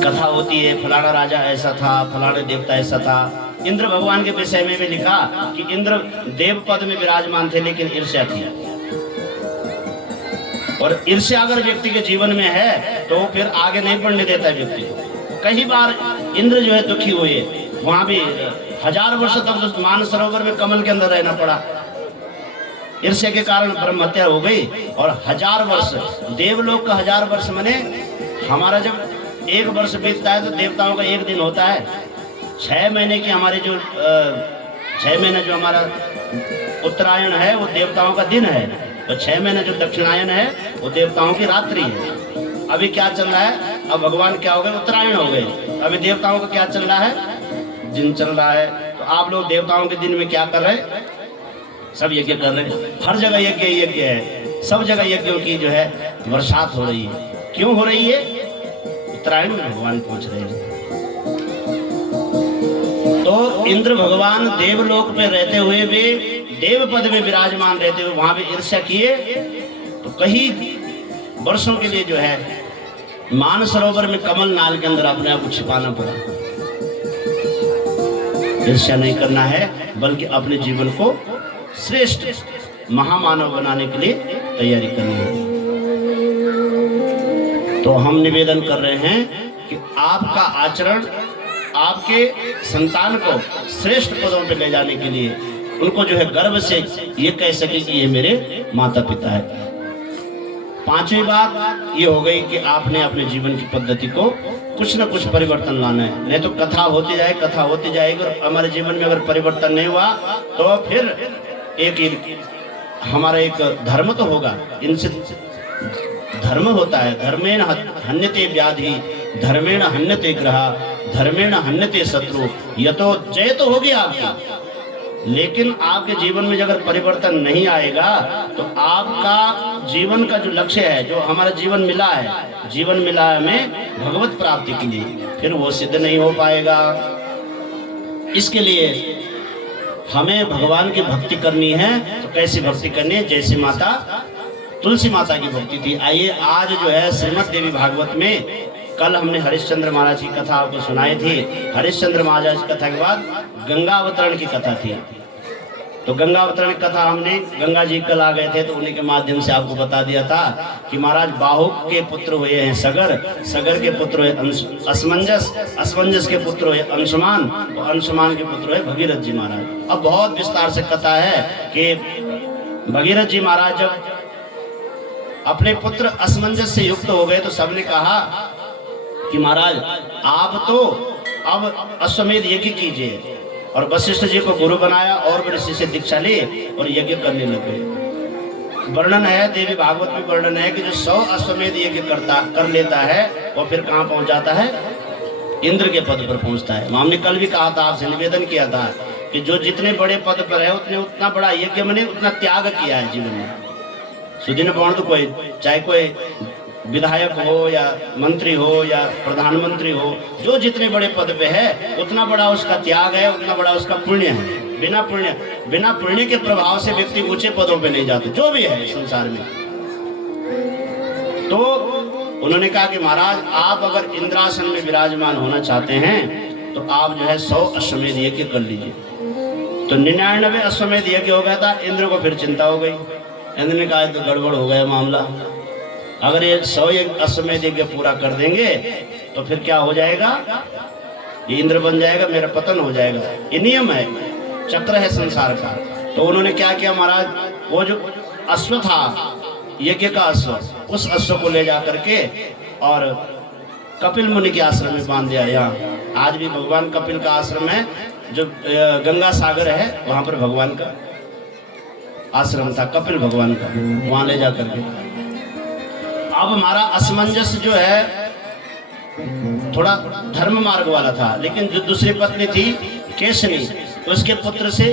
कथा होती है, फलाना राजा ऐसा था, फलाने देवता ऐसा था। इंद्र भगवान के विषय में भी लिखा कि इंद्र देव पद में विराजमान थे, लेकिन ईर्ष्या थी। और ईर्ष्या अगर व्यक्ति के जीवन में है तो फिर आगे नहीं बढ़ने देता व्यक्ति को। कई बार इंद्र जो है दुखी हुए, वहां भी 1000 वर्ष तक मानस सरोवर में कमल के अंदर रहना पड़ा। ईर्ष्या के कारण ब्रह्म हत्या हो गई। और 1000 वर्ष, देवलोक का 1000 वर्ष माने हमारा जब 1 वर्ष बीतता है तो देवताओं का 1 दिन होता है। 6 महीने की हमारे जो 6 महीने जो हमारा उत्तरायण है वो देवताओं का दिन है, और 6 महीने जो दक्षिणायन है वो देवताओं की रात्रि है। अभी क्या चल रहा है, अब भगवान क्या हो गए, उत्तरायण हो गए। अभी देवताओं का क्या चल रहा है, दिन चल रहा है। तो आप लोग देवताओं के दिन में क्या कर रहे हैं, सब यज्ञ कर रहे हैं। हर जगह यज्ञ है, सब जगह यज्ञों की जो है बरसात हो रही है। क्यों हो रही है, उत्तरायण में भगवान पहुंच रहे हैं। तो इंद्र भगवान देवलोक पे रहते हुए भी, देव पद में विराजमान रहते हुए वहां भी ईर्ष्या किए, तो कई वर्षों के लिए जो है मानसरोवर में कमल नाल के अंदर अपने आप को छिपाना पड़ा। ईर्ष्या नहीं करना है, बल्कि अपने जीवन को श्रेष्ठ महामानव बनाने के लिए तैयारी करनी है। तो हम निवेदन कर रहे हैं कि आपका आचरण आपके संतान को श्रेष्ठ पदों पर ले जाने के लिए उनको जो है गर्व से ये कह सके कि ये मेरे माता पिता है। 5वीं बात ये हो गई कि आपने अपने जीवन की पद्धति को कुछ न कुछ परिवर्तन लाना है। नहीं तो कथा होती जाएगी और हमारे जीवन में अगर परिवर्तन नहीं हुआ तो फिर एक हमारा एक धर्म तो होगा, इनसे धर्म होता है। धर्मेण हन्यते व्याधि, धर्मेण हन्यते ग्रह, धर्मेण हन्यते शत्रु। यह तो जय तो होगी आपकी, लेकिन आपके जीवन में अगर परिवर्तन नहीं आएगा तो आपका जीवन का जो लक्ष्य है, जो हमारा जीवन मिला है हमें भगवत प्राप्ति के लिए, फिर वो सिद्ध नहीं हो पाएगा। इसके लिए हमें भगवान की भक्ति करनी है। तो कैसी भक्ति करनी है, जैसे माता तुलसी माता की भक्ति थी। आइए आज जो है श्रीमद् देवी भागवत में, कल हमने हरिश्चंद्र महाराज की कथा आपको सुनाई थी। हरिश्चंद्र महाराज की कथा के बाद गंगा अवतरण की कथा थी। तो गंगा अवतरण की कथा हमने, गंगा जी कल आ गए थे तो उन्हीं के माध्यम से आपको बता दिया था कि महाराज बाहुक के पुत्र हुए हैं सगर, सगर के पुत्र हुए असमंजस, असमंजस के पुत्र हुए अंशुमान, और अंशुमान के पुत्र हुए भगीरथ जी महाराज। अब बहुत विस्तार से कथा है कि भगीरथ जी महाराज जब अपने पुत्र असमंजस से युक्त हो गए तो सबने कहा कि महाराज आप तो अब अश्वमेध यज्ञ कीजिए, और वशिष्ठ जी को गुरु बनाया और ऋषि से दीक्षा ली और यज्ञ करने लगे। वर्णन है देवी भागवत में, वर्णन है कि जो 100 अश्वमेध यज्ञ कर लेता है वो फिर कहाँ पहुंच जाता है, इंद्र के पद पर पहुंचता है। हमने कल भी कहा था, आपसे निवेदन किया था कि जो जितने बड़े पद पर है उतना बड़ा यज्ञ मैंने उतना त्याग किया है जीवन में। सुदिन पौंड कोई, चाहे कोई विधायक हो या मंत्री हो या प्रधानमंत्री हो, जो जितने बड़े पद पे है उतना बड़ा उसका त्याग है, उतना बड़ा उसका पुण्य है। बिना पुण्य के प्रभाव से व्यक्ति ऊंचे पदों पे नहीं जाते, जो भी है संसार में। तो उन्होंने कहा कि महाराज आप अगर इंद्रासन में विराजमान होना चाहते हैं तो आप जो है 100 अश्वमेध यज्ञ कर लीजिए। तो 99 अश्वमेध यज्ञ हो गया था। इंद्र को फिर चिंता हो गई। इंद्र ने कहा तो गड़बड़ हो गया मामला, अगर ये 100 अश्वमेध यज्ञ पूरा कर देंगे तो फिर क्या हो जाएगा, ये इंद्र बन जाएगा, मेरा पतन हो जाएगा। ये नियम है, चक्र है संसार का। तो उन्होंने क्या किया महाराज, वो जो अश्व था यज्ञ का अश्व, उस अश्व को ले जा करके और कपिल मुनि के आश्रम में बांध दिया। यहाँ आज भी भगवान कपिल का आश्रम है, जो गंगा सागर है वहां पर भगवान का आश्रम था, कपिल भगवान का, वहां ले जा करके। अब हमारा असमंजस जो है थोड़ा धर्म मार्ग वाला था, लेकिन जो दूसरी पत्नी थी केशनी, तो उसके पुत्र से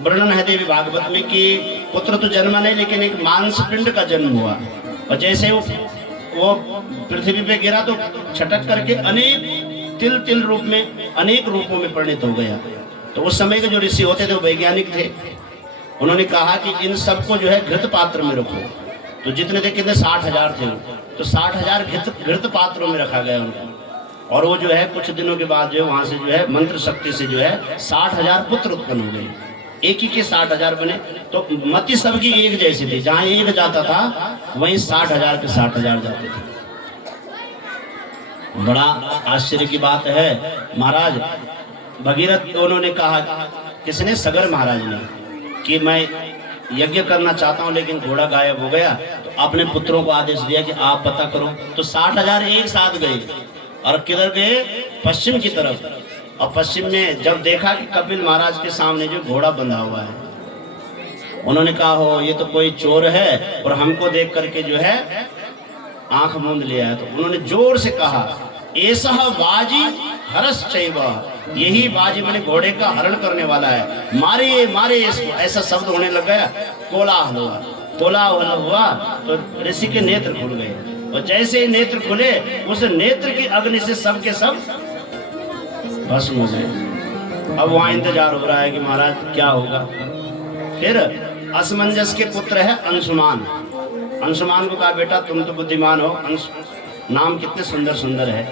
वर्णन है देवी भागवत में कि पुत्र तो जन्मा नहीं लेकिन एक मांस पिंड का जन्म हुआ, और जैसे वो पृथ्वी पे गिरा तो छटक करके अनेक तिल रूप में, अनेक रूपों में परिणित हो गया। तो उस समय के जो ऋषि होते थे वो वैज्ञानिक थे। उन्होंने कहा कि इन सबको जो है घृत पात्र में रखो। तो जितने थे कितने 60,000 थे, तो 60,000 घृत पात्रों में रखा गया उनको। और वो जो है कुछ दिनों के बाद जो है वहां से जो है मंत्र शक्ति से जो है 60,000 पुत्र उत्पन्न हो गए। एक ही के 60,000 बने। तो मति सबकी एक जैसी थी, जहां एक जाता था वहीं 60,000 के 60,000 जाते थे। बड़ा आश्चर्य की बात है। महाराज भगीरथ उन्होंने कहा, किसने, सगर महाराज ने, कि मैं यज्ञ करना चाहता हूँ लेकिन घोड़ा गायब हो गया। तो अपने पुत्रों को आदेश दिया कि आप पता करो। तो 60,000 एक साथ गए और किधर गए? पश्चिम की तरफ। और पश्चिम में जब देखा कि कपिल महाराज के सामने जो घोड़ा बंधा हुआ है, उन्होंने कहा हो ये तो कोई चोर है और हमको देख करके जो है आंख मूंद लिया है। तो उन्होंने जोर से कहा, ऐसा बाजी हरस चैवा, यही बाजी मैंने घोड़े का हरण करने वाला है, मारे मारे इसको। ऐसा शब्द होने लग गया, कोलाहल हुआ। कोलाहल हुआ तो ऋषि के नेत्र खुल गए और जैसे ही नेत्र खुले उस नेत्र की अग्नि से सब के सब भस्म हो गए। अब वहां इंतजार हो रहा है कि महाराज क्या होगा। फिर असमंजस के पुत्र है अंशुमान। अंशुमान को कहा, बेटा तुम तो बुद्धिमान हो, नाम कितने सुंदर सुंदर है,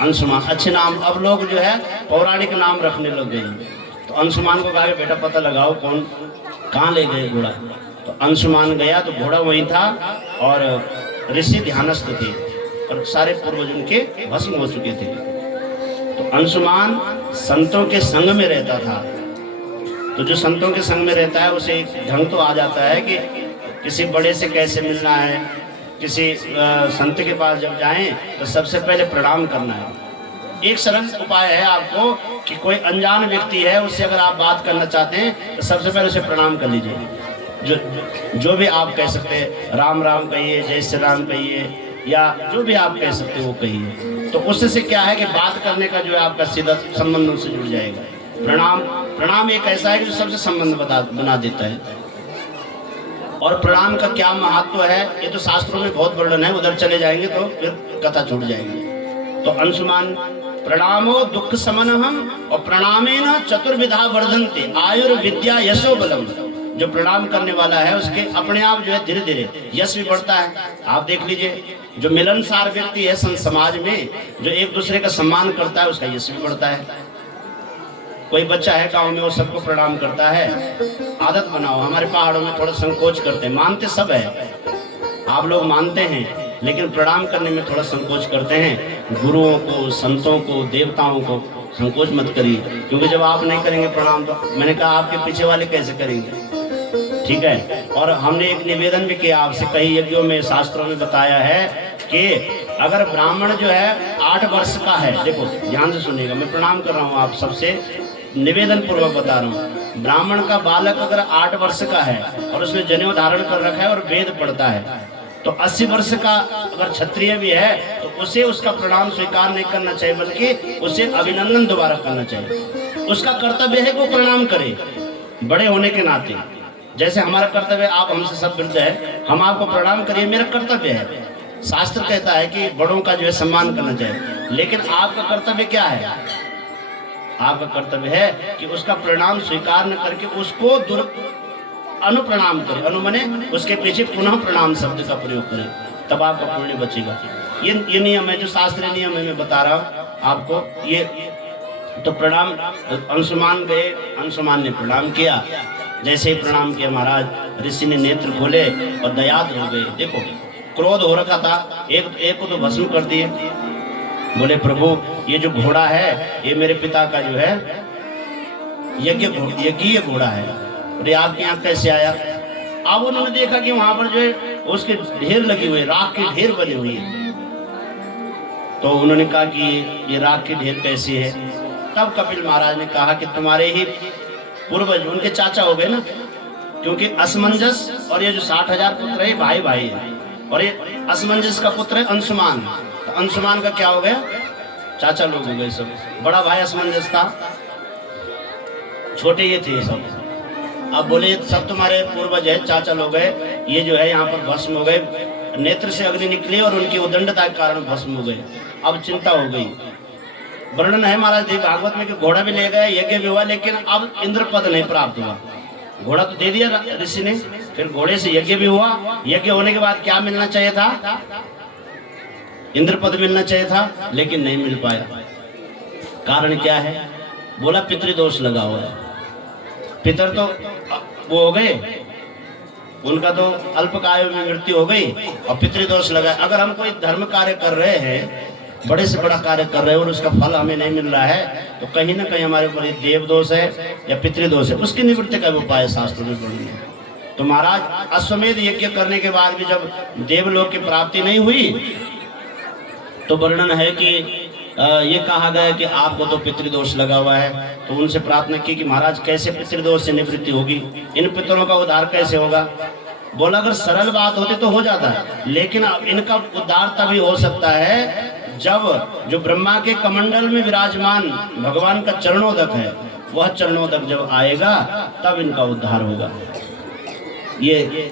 अंशुमान, अच्छे नाम। अब लोग जो है पौराणिक नाम रखने लग गए। तो अंशुमान को कहा, बेटा पता लगाओ कौन कहाँ ले गए घोड़ा। तो अंशुमान गया तो घोड़ा वहीं था और ऋषि ध्यानस्थ थे और सारे पूर्वज उनके भस्म हो चुके थे। तो अंशुमान संतों के संग में रहता था। तो जो संतों के संग में रहता है उसे एक ढंग तो आ जाता है कि किसी बड़े से कैसे मिलना है, किसी संत के पास जब जाएं तो सबसे पहले प्रणाम करना है। एक सरल उपाय है आपको कि कोई अनजान व्यक्ति है उससे अगर आप बात करना चाहते हैं तो सबसे पहले उसे प्रणाम कर लीजिए। जो भी आप कह सकते हैं, राम राम कहिए, जय श्री राम कहिए, या जो भी आप कह सकते हो वो कहिए। तो उससे क्या है कि बात करने का जो है आपका सीधा संबंध उनसे जुड़ जाएगा। प्रणाम एक ऐसा है कि जो सबसे संबंध बना देता है। और प्रणाम का क्या महत्व है ये तो शास्त्रों में बहुत वर्णन है, उधर चले जाएंगे तो फिर कथा छूट जाएगी। तो अंशुमान प्रणामो दुख समनहम और प्रणामेन चतुर्विधा वर्धन्ते आयुर्विद्या यशो बलम। जो प्रणाम करने वाला है उसके अपने आप जो है धीरे धीरे यश भी बढ़ता है। आप देख लीजिए, जो मिलनसार व्यक्ति है समाज में, जो एक दूसरे का सम्मान करता है उसका यश भी बढ़ता है। कोई बच्चा है गांव में वो सबको प्रणाम करता है। आदत बनाओ, हमारे पहाड़ों में थोड़ा संकोच करते हैं, मानते सब है, आप लोग मानते हैं लेकिन प्रणाम करने में थोड़ा संकोच करते हैं। गुरुओं को, संतों को, देवताओं को संकोच मत करिए, क्योंकि जब आप नहीं करेंगे प्रणाम तो मैंने कहा आपके पीछे वाले कैसे करेंगे। ठीक है। और हमने एक निवेदन भी किया आपसे, कई यज्ञों में शास्त्रों में बताया है कि अगर ब्राह्मण जो है 8 वर्ष का है, देखो ध्यान से सुनिएगा, मैं प्रणाम कर रहा हूँ आप सबसे, निवेदन पूर्वक बता रहा हूँ। ब्राह्मण का बालक अगर 8 वर्ष का है और उसने जनेऊ धारण कर रखा है और वेद पढ़ता है, तो 80 वर्ष का अगर क्षत्रिय भी है तो उसे उसका प्रणाम स्वीकार नहीं करना चाहिए, बल्कि उसे अभिनंदन दोबारा करना चाहिए। उसका कर्तव्य है कि वो प्रणाम करे बड़े होने के नाते। जैसे हमारा कर्तव्य, आप हमसे सब वृद्ध है, हम आपको प्रणाम करिए, मेरा कर्तव्य है। शास्त्र कहता है कि बड़ों का जो है सम्मान करना चाहिए, लेकिन आपका कर्तव्य क्या है? आपका कर्तव्य है कि उसका प्रणाम स्वीकार न करके उसको अनुप्रणाम करें। अनु माने उसके पीछे पुनः प्रणाम शब्द का प्रयोग करें, तब आपका पुण्य बचेगा। ये नियम है, जो शास्त्रीय नियम है, मैं बता रहा हूँ आपको। ये तो प्रणाम, अंशुमान गए, अंशुमान ने प्रणाम किया। जैसे ही प्रणाम किया महाराज, ऋषि ने नेत्र खोले और दयाद हो गए। देखो क्रोध हो रखा था, एक को तो भस्म कर दिए। बोले प्रभु ये जो घोड़ा है ये मेरे पिता का जो है यज्ञीय घोड़ा है, और ये आपके यहाँ कैसे आया? अब उन्होंने देखा कि वहां पर जो है उसके ढेर लगी हुई, राख की ढेर बनी हुई है। तो उन्होंने कहा कि ये राख की ढेर कैसी है? तब कपिल महाराज ने कहा कि तुम्हारे ही पूर्वज, उनके चाचा हो गए ना, क्योंकि असमंजस और ये जो 60,000 पुत्र है भाई भाई है, और ये असमंजस का पुत्र है अंशुमान। तो अंशुमान का क्या हो गया? चाचा लोग हो गए सब। बड़ा भाई असमंजस था, छोटे ये थे सब। अब बोले सब तुम्हारे पूर्वज है, चाचा लोग है, ये जो है यहाँ पर भस्म हो गए, नेत्र से अग्नि निकली और उनकी उदंडता के कारण भस्म हो गए। अब चिंता हो गई। वर्णन है महाराज देव भागवत में कि घोड़ा भी ले गए, यज्ञ भी हुआ, लेकिन अब इंद्र पद नहीं प्राप्त हुआ। घोड़ा तो दे दिया ऋषि ने, फिर घोड़े से यज्ञ भी हुआ। यज्ञ होने के बाद क्या मिलना चाहिए था? इंद्र पद मिलना चाहिए था, लेकिन नहीं मिल पाया। कारण क्या है? बोला पितृदोष लगा हुआ है। पितर तो वो हो गए, उनका तो अल्पकाय में मृत्यु हो गई और पितृदोष लगा। अगर हम कोई धर्म कार्य कर रहे हैं, बड़े से बड़ा कार्य कर रहे हैं और उसका फल हमें नहीं मिल रहा है, तो कहीं ना कहीं हमारे ऊपर देव दोष है या पितृदोष है। उसकी निवृत्ति का उपाय शास्त्र में वर्णन है। तो महाराज अश्वमेध यज्ञ करने के बाद भी जब देवलोक की प्राप्ति नहीं हुई तो वर्णन है कि ये कहा गया कि आपको तो पितृदोष लगा हुआ है। तो उनसे प्रार्थना की कि महाराज कैसे पितृदोष से निवृत्ति होगी, इन पितरों का उद्धार कैसे होगा। बोला अगर सरल बात होती तो हो जाता है, लेकिन इनका उद्धार तभी हो सकता है जब जो ब्रह्मा के कमंडल में विराजमान भगवान का चरणोदक है, वह चरणोदक जब आएगा तब इनका उद्धार होगा। ये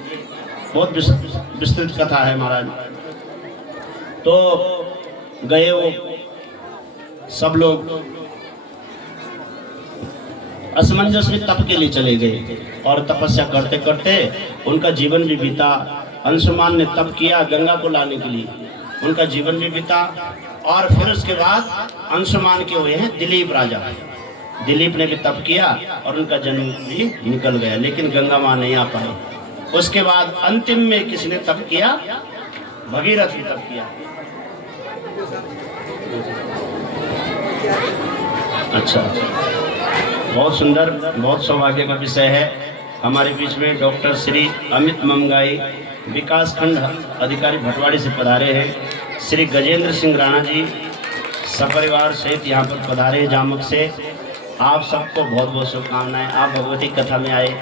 बहुत विस्तृत कथा है महाराज। तो गए वो सब लोग असमंजस में तप के लिए चले गए और तपस्या करते करते उनका जीवन भी बीता। अंशुमान ने तप किया गंगा को लाने के लिए, उनका जीवन भी बीता। और फिर उसके बाद अंशुमान के हुए हैं दिलीप राजा। दिलीप ने भी तप किया और उनका जन्म भी निकल गया, लेकिन गंगा माँ नहीं आ पाई। उसके बाद अंतिम में किसने तप किया, भगीरथ ने तप किया। अच्छा, बहुत सुंदर, बहुत सौभाग्य का विषय है। हमारे बीच में डॉक्टर श्री अमित ममगाई विकास खंड अधिकारी भटवाड़ी से पधारे हैं। श्री गजेंद्र सिंह राणा जी सपरिवार सहित यहाँ पर पधारे हैं जामुक से। आप सबको बहुत बहुत शुभकामनाएं। आप भगवती कथा में आए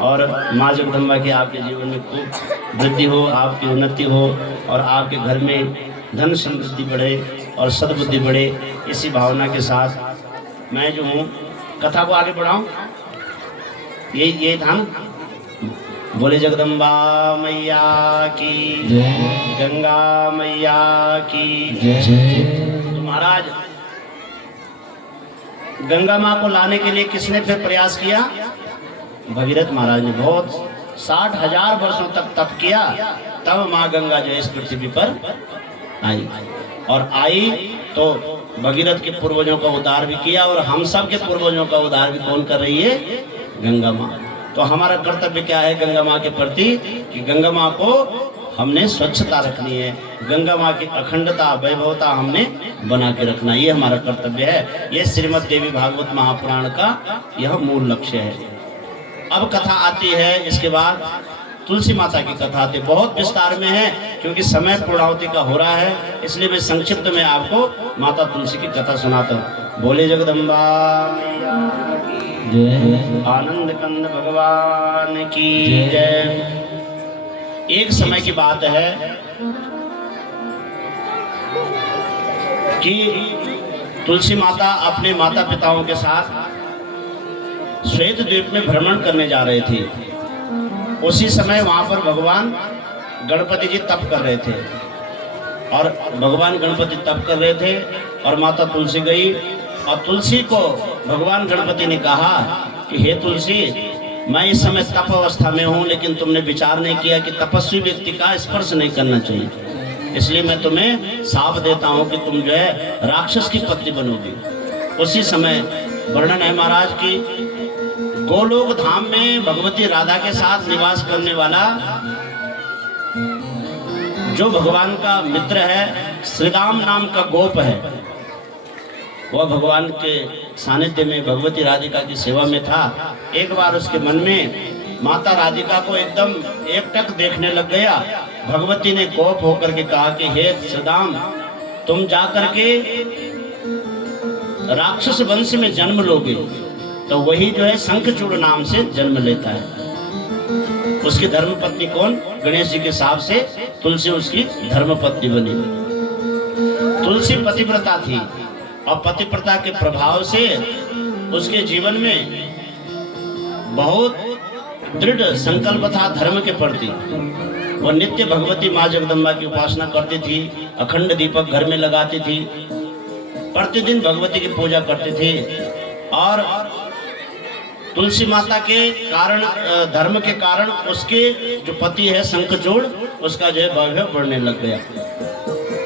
और माँ जगदम्बा की आपके जीवन में खूब वृद्धि हो, आपकी उन्नति हो और आपके घर में धन समृद्धि बढ़े और सद्बुद्धि बढ़े। इसी भावना के साथ मैं जो हूँ कथा को आगे बढ़ाऊं, ये था ना। बोले जगदम्बा मैया की जय, गंगा मैया की जय। तो महाराज गंगा माँ को लाने के लिए किसने फिर प्रयास किया, भगीरथ महाराज ने। बहुत 60,000 वर्षों तक तप किया, तब माँ गंगा जो इस पृथ्वी पर आई। और आई तो भगीरथ के पूर्वजों का उद्धार भी किया और हम सब के पूर्वजों का उद्धार भी कौन कर रही है, गंगा माँ। तो हमारा कर्तव्य क्या है गंगा माँ के प्रति, कि गंगा माँ को हमने स्वच्छता रखनी है, गंगा माँ की अखंडता वैभवता हमने बना के रखना, ये हमारा कर्तव्य है। ये श्रीमद् देवी भागवत महापुराण का यह मूल लक्ष्य है। अब कथा आती है, इसके बाद तुलसी माता की कथा आती है। बहुत विस्तार में है क्योंकि समय पूर्णाहुति का हो रहा है, इसलिए मैं संक्षिप्त में आपको माता तुलसी की कथा सुनाता हूँ। बोले जगदम्बा जय, आनंद कंद भगवान की जय। एक समय की बात है कि तुलसी माता अपने माता पिताओं के साथ श्वेत द्वीप में भ्रमण करने जा रहे थे। उसी समय वहां पर भगवान गणपति जी तप कर रहे थे और भगवान गणपति तप कर रहे थे और माता तुलसी गई और तुलसी को भगवान गणपति ने कहा कि हे तुलसी, मैं इस समय तप अवस्था में हूँ, लेकिन तुमने विचार नहीं किया कि तपस्वी व्यक्ति का स्पर्श नहीं करना चाहिए, इसलिए मैं तुम्हें शाप देता हूँ कि तुम जो है राक्षस की पत्नी बनोगी। उसी समय वर्णन है महाराज की गोलोक धाम में भगवती राधा के साथ निवास करने वाला जो भगवान का मित्र है, श्रीराम नाम का गोप है, वह भगवान के सानिध्य में भगवती राधिका की सेवा में था। एक बार उसके मन में माता राधिका को एकदम एकटक देखने लग गया। भगवती ने कोप होकर के कहा कि हे श्रीराम, तुम जाकर के राक्षस वंश में जन्म लोगे तो वही जो है शंखचूड़ नाम से जन्म लेता है। उसकी धर्मपत्नी कौन, गणेश जी के हिसाब से तुलसी उसकी धर्मपत्नी बनी। तुलसी पतिव्रता थी और पतिव्रता के प्रभाव से उसके जीवन में बहुत दृढ़ संकल्प था धर्म के प्रति। वह नित्य भगवती माँ जगदम्बा की उपासना करती थी, अखंड दीपक घर में लगाती थी, प्रतिदिन भगवती की पूजा करती थी। और तुलसी माता के कारण, धर्म के कारण उसके जो पति है शंखचूड़, उसका जो है वैभव बढ़ने लग गया,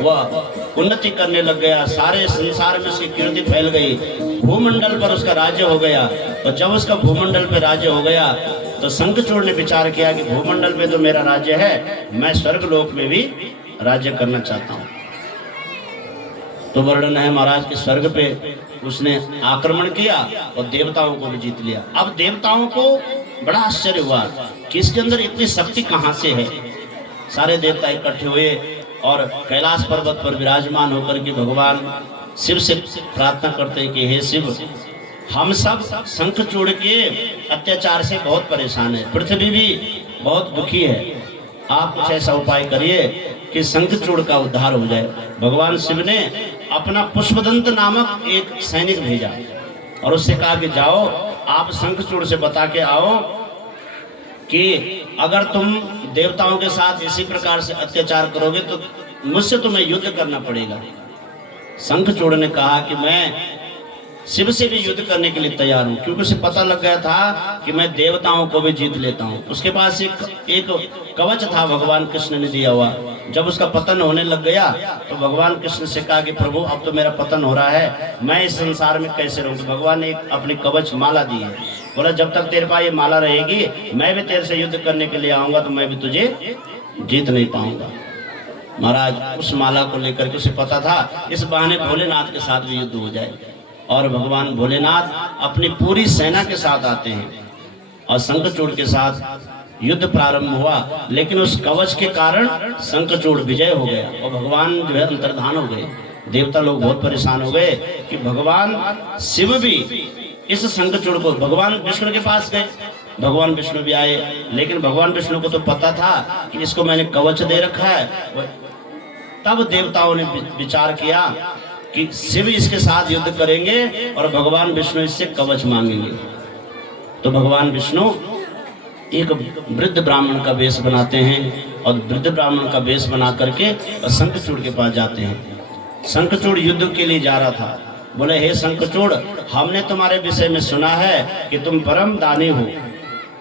वह उन्नति करने लग गया। सारे संसार में उसकी कीर्ति फैल गई, भूमंडल पर उसका राज्य हो गया। और जब उसका भूमंडल पे राज्य हो गया तो शंखचूड़ ने विचार किया कि भूमंडल पे तो मेरा राज्य है, मैं स्वर्गलोक में भी राज्य करना चाहता हूँ। तो वर्णन है महाराज के स्वर्ग पे उसने आक्रमण किया और देवताओं को भी जीत लिया। अब देवताओं को बड़ा आश्चर्य हुआ कि इसके अंदर इतनी शक्ति कहाँ से है। सारे देवता इकट्ठे हुए और कैलाश पर्वत पर विराजमान होकर के भगवान शिव से प्रार्थना करते हैं कि हे शिव, हम सब शंखचूड़ के अत्याचार से बहुत परेशान है, पृथ्वी भी बहुत दुखी है, आप कुछ ऐसा उपाय करिए कि शंखचूड़ का उद्धार हो जाए। भगवान शिव ने अपना पुष्पदंत नामक एक सैनिक भेजा और उससे कहा कि जाओ आप शंखचूड़ से बता के आओ कि अगर तुम देवताओं के साथ इसी प्रकार से अत्याचार करोगे तो मुझसे तुम्हें युद्ध करना पड़ेगा। शंखचूड़ ने कहा कि मैं शिव से भी युद्ध करने के लिए तैयार हूँ, क्योंकि उसे पता लग गया था कि मैं देवताओं को भी जीत लेता हूँ। उसके पास एक कवच था भगवान कृष्ण ने दिया हुआ। जब उसका पतन होने लग गया तो भगवान कृष्ण से कहा कि प्रभु अब तो मेरा पतन हो रहा है, मैं इस संसार में कैसे रहूँ। तो भगवान ने अपनी कवच माला दी है, बोला जब तक तेरे पास ये माला रहेगी मैं भी तेरे से युद्ध करने के लिए आऊंगा तो मैं भी तुझे जीत नहीं पाऊंगा। महाराज उस माला को लेकर के उसे पता था इस बहाने भोलेनाथ के साथ भी युद्ध हो जाए, और भगवान भोलेनाथ अपनी पूरी सेना के साथ आते हैं और शंखचूड़ के साथ युद्ध प्रारंभ हुआ। लेकिन उस कवच के कारण शंखचूड़ विजय हो गया और भगवान जो है अंतर्धान हो गए। देवता लोग बहुत परेशान हो गए कि भगवान शिव भी इस शंखचूड़ को भगवान विष्णु के पास गए। भगवान विष्णु भी आए, लेकिन भगवान विष्णु को तो पता था कि इसको मैंने कवच दे रखा है। तब देवताओं ने विचार किया कि शिव इसके साथ युद्ध करेंगे और भगवान विष्णु इससे कवच मांगेंगे। तो भगवान विष्णु एक वृद्ध ब्राह्मण का वेश बनाते हैं और वृद्ध ब्राह्मण का वेश बना करके और शंखचूड़ के पास जाते हैं। शंखचूड़ युद्ध के लिए जा रहा था। बोले हे शंखचूड़, हमने तुम्हारे विषय में सुना है कि तुम परम दानी हो,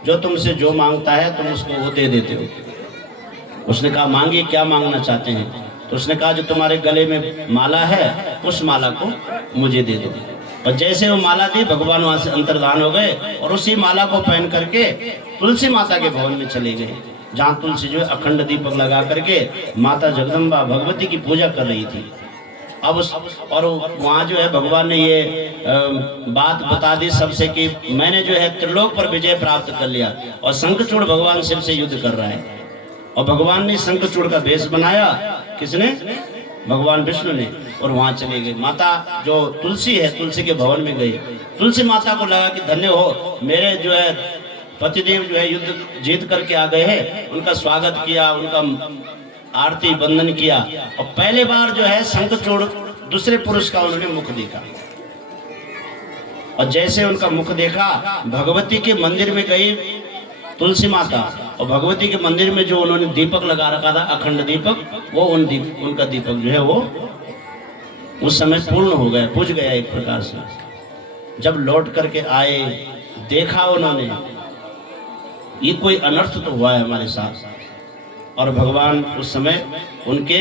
जो तुमसे जो मांगता है तुम उसको वो दे देते हो। उसने कहा मांगिए, क्या मांगना चाहते हैं। तो उसने कहा जो तुम्हारे गले में माला है उस माला को मुझे दे दो। और जैसे वो माला दी भगवान वहां से अंतर्धान हो गए और उसी माला को पहन करके तुलसी माता के भवन में चले गए, जहाँ तुलसी जो है अखंड दीपक लगा करके माता जगदम्बा भगवती की पूजा कर रही थी। अब और वहाँ जो है भगवान ने ये बात बता दी सबसे कि मैंने जो है त्रिलोक पर विजय प्राप्त कर लिया और शंखचूड़ भगवान शिव से युद्ध कर रहा है। और भगवान ने शंखचूड़ का वेश बनाया, किसने? भगवान विष्णु ने। और वहां चले गए। माता जो तुलसी है तुलसी के भवन में गई। तुलसी माता को लगा कि धन्य हो, मेरे जो है पतिदेव जो है युद्ध जीत करके आ गए हैं। उनका स्वागत किया, उनका आरती बंदन किया और पहले बार जो है शंखचूड़ दूसरे पुरुष का उन्होंने मुख देखा। और जैसे उनका मुख देखा भगवती के मंदिर में गई तुलसी माता, और भगवती के मंदिर में जो उन्होंने दीपक लगा रखा था अखंड दीपक, वो उनका दीपक जो है वो उस समय पूर्ण हो गया, बुझ गया एक प्रकार से। जब लौट करके आए देखा उन्होंने ये कोई अनर्थ तो हुआ है हमारे साथ। और भगवान उस समय उनके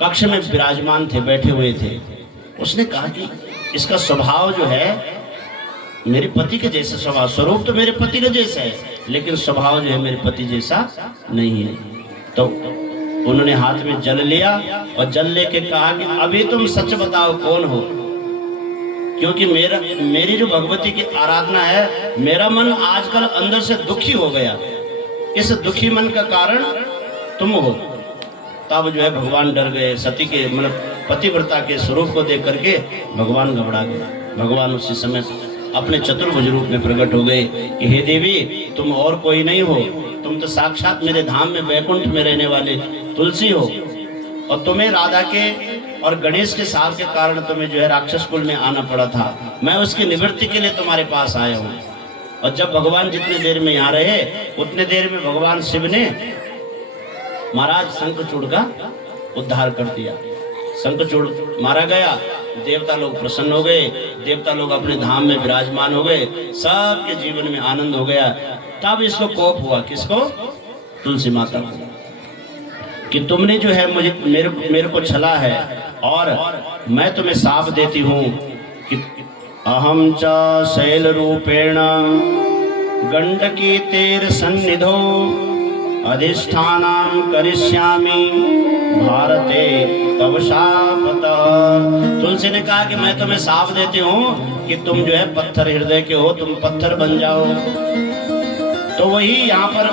कक्ष में विराजमान थे, बैठे हुए थे। उसने कहा कि इसका स्वभाव जो है मेरे पति के जैसा स्वभाव, स्वरूप तो मेरे पति के जैसा है लेकिन स्वभाव जो है मेरे पति जैसा नहीं है। तो उन्होंने हाथ में जल लिया और जल लेके कहा कि अभी तुम सच बताओ कौन हो, क्योंकि मेरी जो भगवती की आराधना है मेरा मन आजकल अंदर से दुखी हो गया, इस दुखी मन का कारण तुम हो। तब जो है भगवान डर गए, सती के मतलब पतिव्रता के स्वरूप को देख करके भगवान घबरा गए। भगवान उसी समय अपने चतुर्भुज रूप में प्रकट हो गए कि हे देवी तुम और कोई नहीं हो, तुम तो साक्षात मेरे धाम में वैकुंठ में रहने वाले तुलसी हो, और तुम्हें राधा के और गणेश के साथ के कारण तुम्हें जो है राक्षस कुल में आना पड़ा था, मैं उसकी निवृत्ति के लिए तुम्हारे पास आया हूँ। और जब भगवान जितनी देर में यहाँ रहे उतने देर में भगवान शिव ने महाराज शंखचूड़ का उद्धार कर दिया। शंखचूड़ मारा गया, देवता लोग प्रसन्न हो गए, देवता लोग अपने धाम में विराजमान हो गए, सबके जीवन में आनंद हो गया। तब इसको कोप हुआ, किसको? तुलसी माता को, कि तुमने जो है मेरे को छला है और मैं तुम्हें शाप देती हूँ कि अहम च शैल रूपेण गंडकी तेर सन्निधो अधिष्ठानं करिष्यामि भारते तव शापतः। तुलसी ने कहा कि मैं तुम्हें शाप देती हूँ कि तुम जो है पत्थर हृदय के हो, तुम पत्थर बन जाओ। तो वही यहाँ पर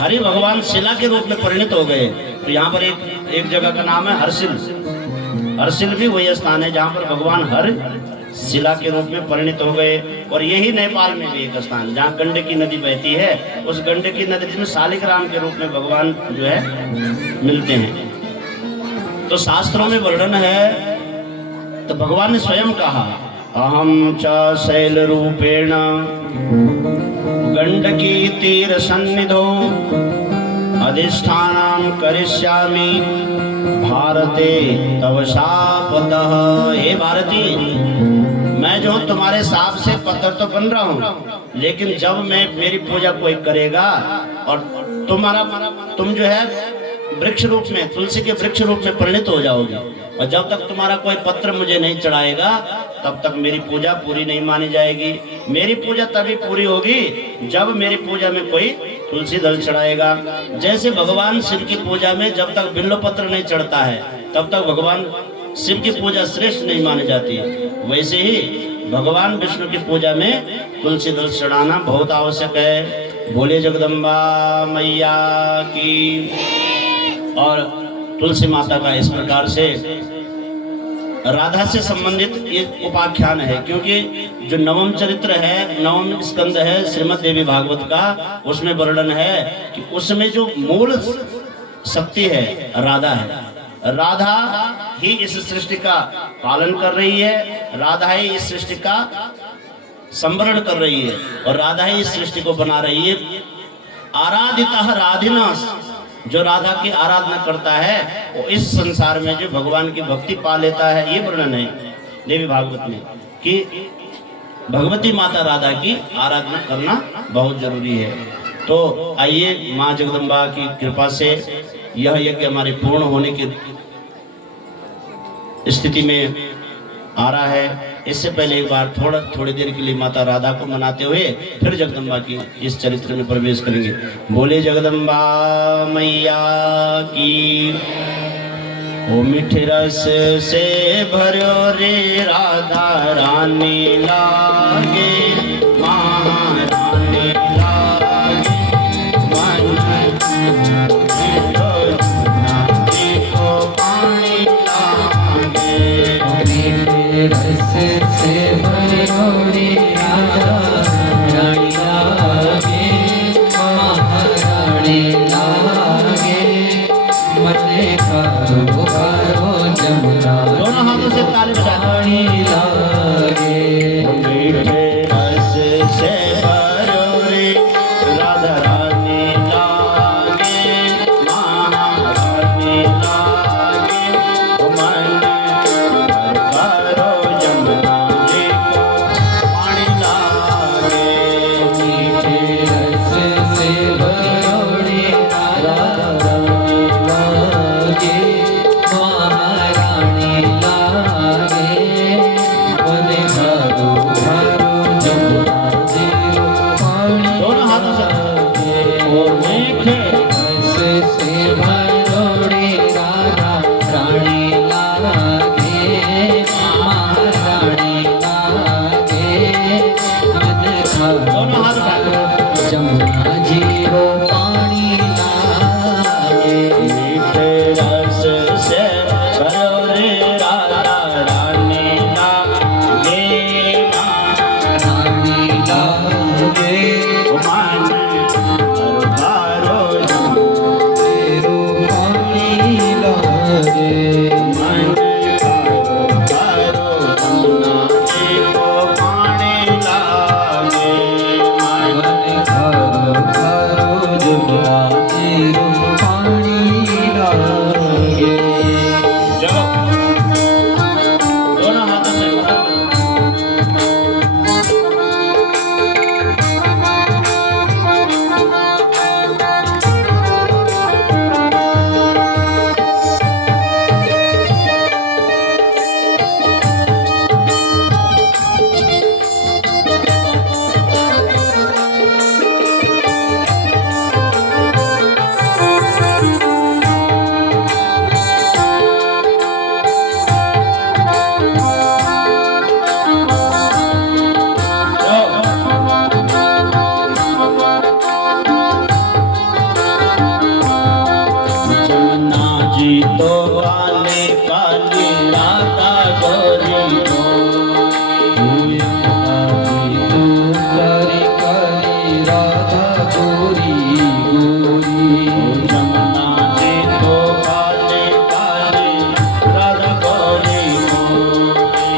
हरि भगवान शिला के रूप में परिणित हो गए। तो यहाँ पर एक जगह का नाम है हर्षिल। हर्षिल भी वही स्थान है जहाँ पर भगवान हर शिला के रूप में परिणित हो गए। और यही नेपाल में भी एक स्थान जहाँ गंडकी नदी बहती है, उस गंडकी नदी में शालिग्राम के रूप में भगवान जो है मिलते हैं। तो शास्त्रों में वर्णन है, तो भगवान ने स्वयं कहा अहम च शैल रूपेण गंडकी तीर सन्निधो अधिष्ठानं करिष्यामि भारते तव शापतः। हे भारती, मैं जो तुम्हारे शाप से पत्थर तो बन रहा हूँ, लेकिन जब मैं मेरी पूजा कोई करेगा और तुम जो है वृक्ष रूप में, तुलसी के वृक्ष रूप में परिणित हो जाओगे, और जब तक तुम्हारा कोई पत्र मुझे नहीं चढ़ाएगा तब तक मेरी पूजा पूरी नहीं मानी जाएगी। मेरी पूजा तभी पूरी होगी जब मेरी पूजा में कोई तुलसी दल चढ़ाएगा। जैसे भगवान शिव की पूजा में जब तक बिल्व पत्र नहीं चढ़ता है तब तक भगवान शिव की पूजा श्रेष्ठ नहीं मानी जाती, वैसे ही भगवान विष्णु की पूजा में तुलसी दल चढ़ाना बहुत आवश्यक है। बोले जगदम्बा मैया की। और तुलसी माता का इस प्रकार से राधा से संबंधित एक उपाख्यान है, क्योंकि जो नवम चरित्र है, नवम स्कंद है श्रीमद् देवी भागवत का, उसमें वर्णन है कि उसमें जो मूल शक्ति है राधा है। राधा ही इस सृष्टि का पालन कर रही है, राधा ही इस सृष्टि का संवरण कर रही है, और राधा ही इस सृष्टि को बना रही है। आराधिता राधिना, जो राधा की आराधना करता है वो इस संसार में जो भगवान की भक्ति पा लेता है। ये वर्णन है देवी भागवत में कि भगवती माता राधा की आराधना करना बहुत जरूरी है। तो आइए माँ जगदम्बा की कृपा से यह यज्ञ हमारे पूर्ण होने की स्थिति में आ रहा है। इससे पहले एक बार थोड़ी देर के लिए माता राधा को मनाते हुए फिर जगदम्बा की इस चरित्र में प्रवेश करेंगे। बोले जगदम्बा मैया की। ओ मीठे रस से भरो रे राधा रानी लागे, महारानी लागे, मन को पानी लागे। रस से भरोड़ी राधा रानी लागे, महारानी लागे, मन करो करो जमुना दोनों हाथों से ताली रानी लागे। मीठे रस से भरोड़ी राधा रानी लागे, महारानी लागे, मन जी तो काले काली राधा गोरी को यमुना जी तो काली काली राधा गोरी गोरी यमुना जी तो काले काली राधा गोरी गोरी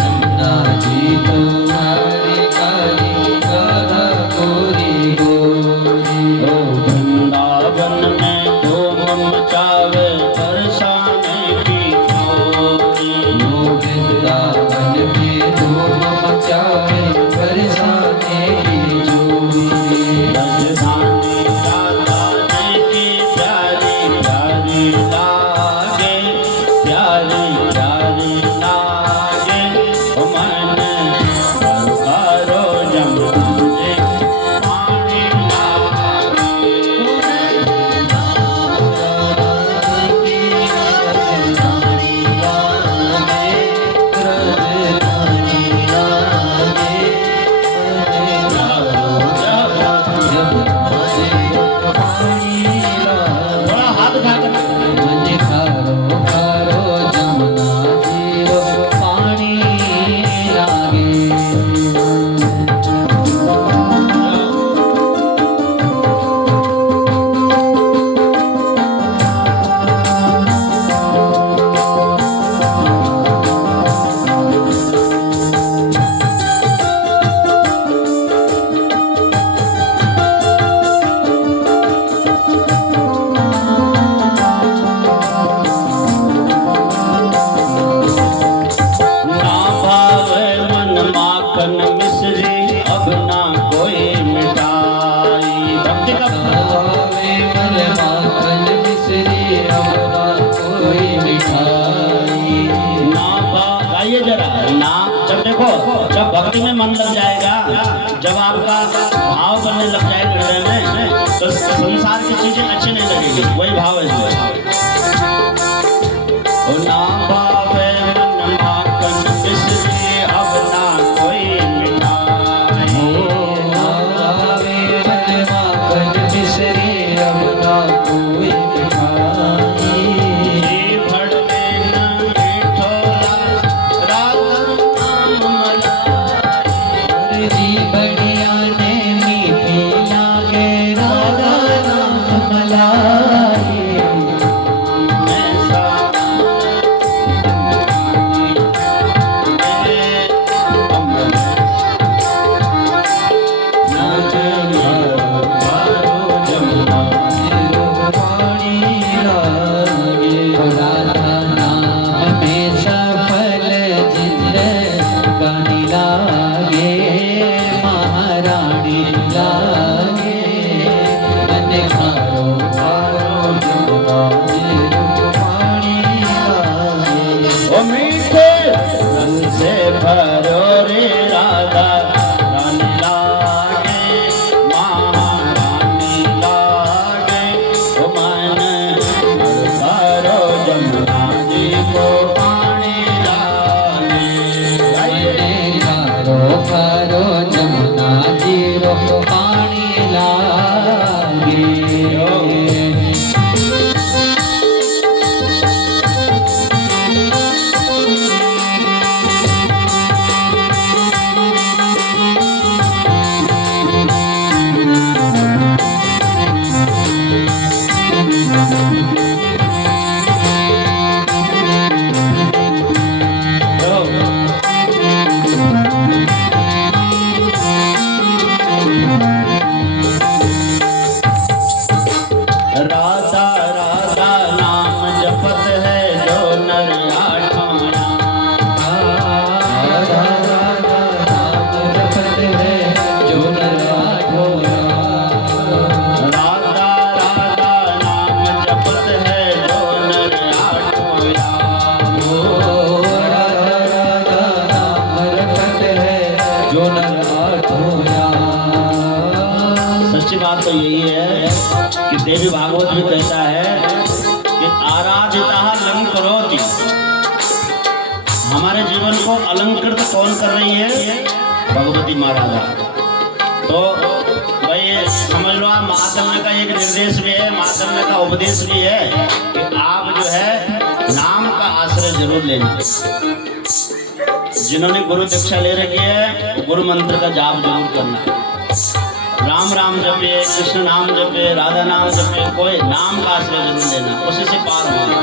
यमुना जी तो काली काली राधा गोरी गोरी ओ वृंदावन में धूम मचावे बरसाने की चोरी वो वृंदावन में धूम मचाए बरसाने की जोरी राजधानी राधा जी की प्यारी प्यारी लागे प्यारी प्यारी लागे ओ मन करो जमुना जी पानी लागे थोड़ा हाथ उठा कर ना भावे मन माखन मिश्री अब ना कोई मिठाई भक्ति का ना गाइए जरा ना जब देखो जब भक्ति में मन लग जाएगा जब आपका भाव बनने लग जाएगा हृदय में तो संसार की चीजें अच्छी नहीं लगेगी वही भाव है इसमें। ओ ना भावे मन माखन मिश्री अब ना कोई मिठाई जी भर में न मीठोला राधा नाम मलाई जी बढ़िया ने मीठी लागे राधा नाम मलाई ऐसा ओ मीठे रस से भरो रे राधा रानी लागे महारानी लागे ओ मन भरो जमुना जी को पानी लागे जमुना जी रो पानी लागे राधा राधा नाम जपत है जो नर आठों राधा राधा नाम जपत है जो नर आठों राधा राधा नाम जपत है जो नर आठों राधा राधा नाम जपत है जो नर आठों सच्ची बात तो यही है कि देवी भागवत भी कहता है कि आराधिता लंग करोति हमारे जीवन को अलंकृत कौन कर रही है भगवती महाराजा तो भाई समझ लो आप महात्म्य का एक निर्देश भी है महात्म्य का उपदेश भी है कि आप जरूर लेना। जिन्होंने गुरु दीक्षा ले रखी है गुरु मंत्र का जाप जरूर करना। राम राम जपे, कृष्ण नाम जपे, राधा नाम जपे, कोई नाम का आश्रय जरूर लेना, उसी से पार होगा।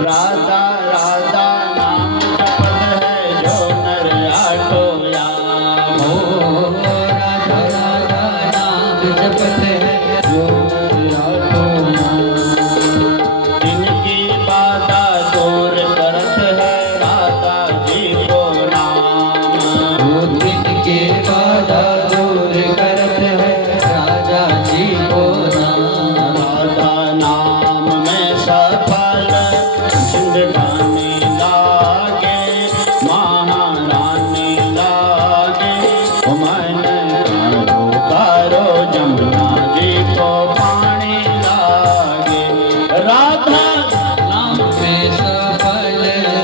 राधा राधा नाम जपत है जो नर आठो याम। राधा राधा नाम जपत है जो आठो याम। जिनकी बाधा दूर करत है राधा जी को नाम। जिनके बाधा दूर करत है राजा जी को नाम। राधा नाम में सफल जिंदगानी लागे, महारानी लागे। मन करो करो जमुना जी को पानी लागे। राधा नाम में सफल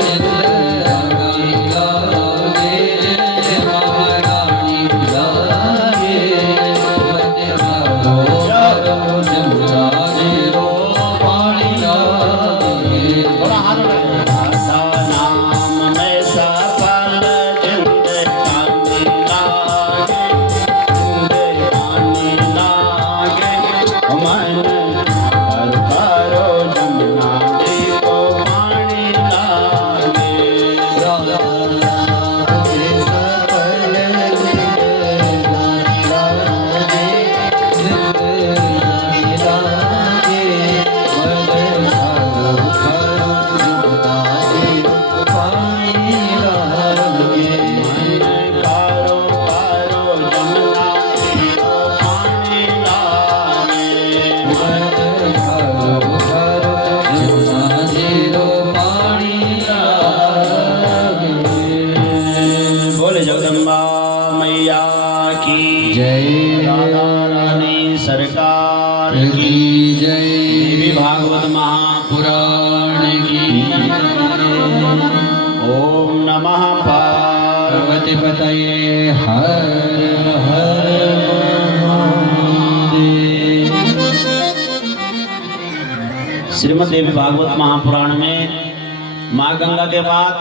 जिंदगानी लागे, महारानी लागे। मन करो जमुना जी को पानी लागे। थोड़ा हाथ उठाओ। राधा नाम में सफल जिंदगानी लागे, जिंदगानी लागे। मन करो जमुना जी को पानी लागे। कारो कारो जमुना जी को पानी लागे। बोले जगदम्बा मैया की जय। राधा रानी सरकार की जय। देवी भागवत महापुराण की। ओम नमः पार्वती पतये हर हर महादेव। श्रीमद् देवी भागवत महापुराण में माँ गंगा के बाद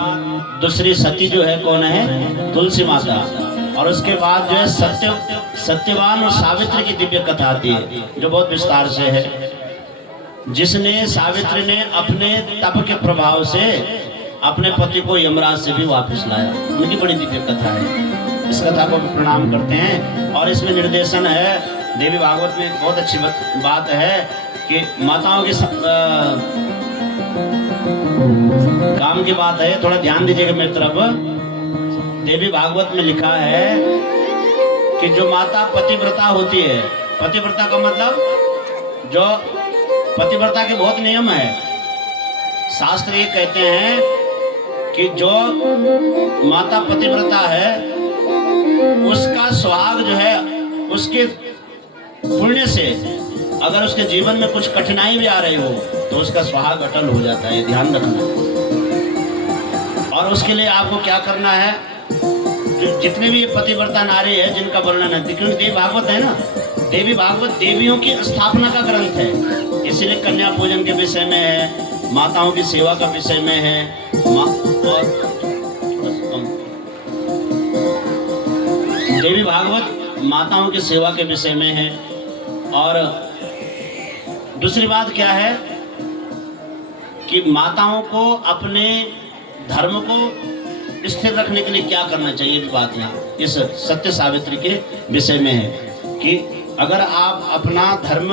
दूसरी सती जो है कौन है? तुलसी माता। और उसके बाद जो है सत्यवान और सावित्री की दिव्य कथा आती है जो बहुत विस्तार से है। जिसने सावित्री ने अपने तप के प्रभाव से अपने पति को यमराज से भी वापस लाया, उनकी बड़ी दिव्य कथा है। इस कथा को भी प्रणाम करते हैं। और इसमें निर्देशन है देवी भागवत में एक बहुत अच्छी बात है कि माताओं के काम की बात है, थोड़ा ध्यान दीजिएगा मेरी तरफ। देवी भागवत में लिखा है कि जो माता पतिव्रता होती है, पतिव्रता का मतलब जो पतिव्रता के बहुत नियम है। शास्त्र ये कहते हैं कि जो माता पतिव्रता है उसका सुहाग जो है उसके पुण्य से अगर उसके जीवन में कुछ कठिनाई भी आ रही हो तो उसका सुहाग अटल हो जाता है, ध्यान रखना। और उसके लिए आपको क्या करना है, जो जितने भी पतिव्रता नारी है जिनका वर्णन है, क्योंकि देवी भागवत है ना, देवी भागवत देवियों की स्थापना का ग्रंथ है, इसलिए कन्या पूजन के विषय में है, माताओं की सेवा का विषय में है। और देवी भागवत माताओं की सेवा के विषय में है। और दूसरी बात क्या है कि माताओं को अपने धर्म को स्थिर रखने के लिए क्या करना चाहिए, भी बात यहाँ इस सत्य सावित्री के विषय में है कि अगर आप अपना धर्म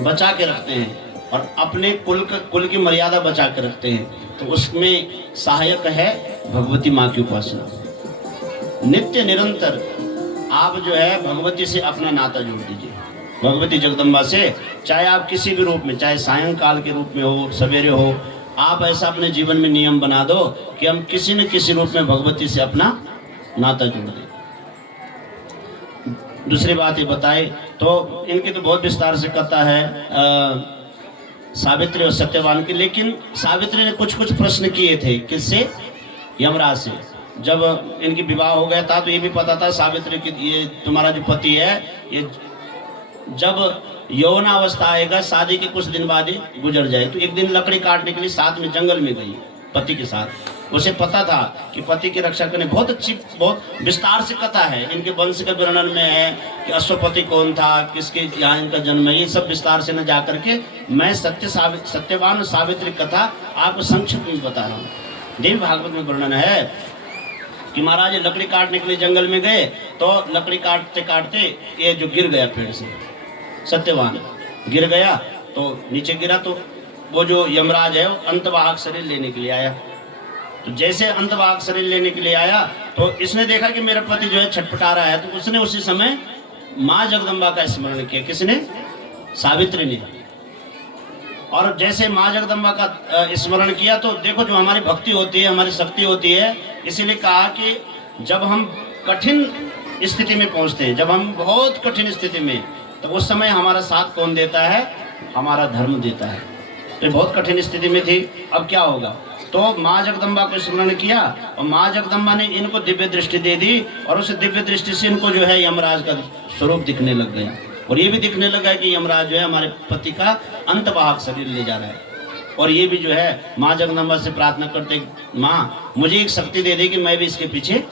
बचा के रखते हैं और अपने कुल की मर्यादा बचा के रखते हैं तो उसमें सहायक है भगवती माँ की उपासना। नित्य निरंतर आप जो है भगवती से अपना नाता जोड़ दीजिए, भगवती जगदम्बा से, चाहे आप किसी भी रूप में, चाहे सायंकाल के रूप में हो, सवेरे हो, आप ऐसा अपने जीवन में नियम बना दो कि हम किसी न किसी रूप में भगवती से अपना नाता जोड़ दें। दूसरी बात ये बताए तो इनकी तो बहुत विस्तार से कथा है सावित्री और सत्यवान की, लेकिन सावित्री ने कुछ कुछ प्रश्न किए थे, किससे? यमराज से। जब इनकी विवाह हो गया था तो ये भी पता था सावित्री की ये तुम्हारा जो पति है, ये जब यौवनावस्था आएगा, शादी के कुछ दिन बाद ही गुजर जाए। तो एक दिन लकड़ी काटने के लिए साथ में जंगल में गई पति के साथ। उसे पता था कि पति की रक्षा करने, बहुत अच्छी, बहुत विस्तार से कथा है इनके वंश के वर्णन में है कि अश्वपति कौन था, किसके यहाँ इनका जन्म है, ये सब विस्तार से न जा करके मैं सत्यवान और सावित्री कथा आपको संक्षिप्त में बता रहा हूँ। देवी भागवत में वर्णन है कि महाराज लकड़ी काटने के लिए जंगल में गए, तो लकड़ी काटते काटते ये जो गिर गया पेड़ से, सत्यवान गिर गया, तो नीचे गिरा। तो वो जो यमराज है वो अंतवाहक शरीर लेने के लिए आया। तो जैसे अंतवाहक शरीर लेने के लिए आया तो इसने देखा कि मेरा पति जो है छटपटा रहा है, तो उसने उसी समय माँ जगदम्बा का स्मरण किया। किसने? सावित्री ने। और जैसे माँ जगदम्बा का स्मरण किया तो देखो जो हमारी भक्ति होती है, हमारी शक्ति होती है। इसीलिए कहा कि जब हम कठिन स्थिति में पहुंचते हैं, जब हम बहुत कठिन स्थिति में, तो उस समय हमारा साथ कौन देता है? हमारा धर्म देता है। तो बहुत कठिन स्थिति में थी, अब क्या होगा? तो माँ जगदम्बा को स्मरण किया और माँ जगदम्बा ने इनको दिव्य दृष्टि दे दी, और उस दिव्य दृष्टि से इनको जो है यमराज का स्वरूप दिखने लग गया। और ये भी दिखने लगा कि यमराज जो है हमारे पति का अंतवाहक शरीर ले जा रहा है। और ये भी जो है माँ जगदम्बा से प्रार्थना करते, माँ मुझे एक शक्ति दे दी कि मैं भी इसके पीछे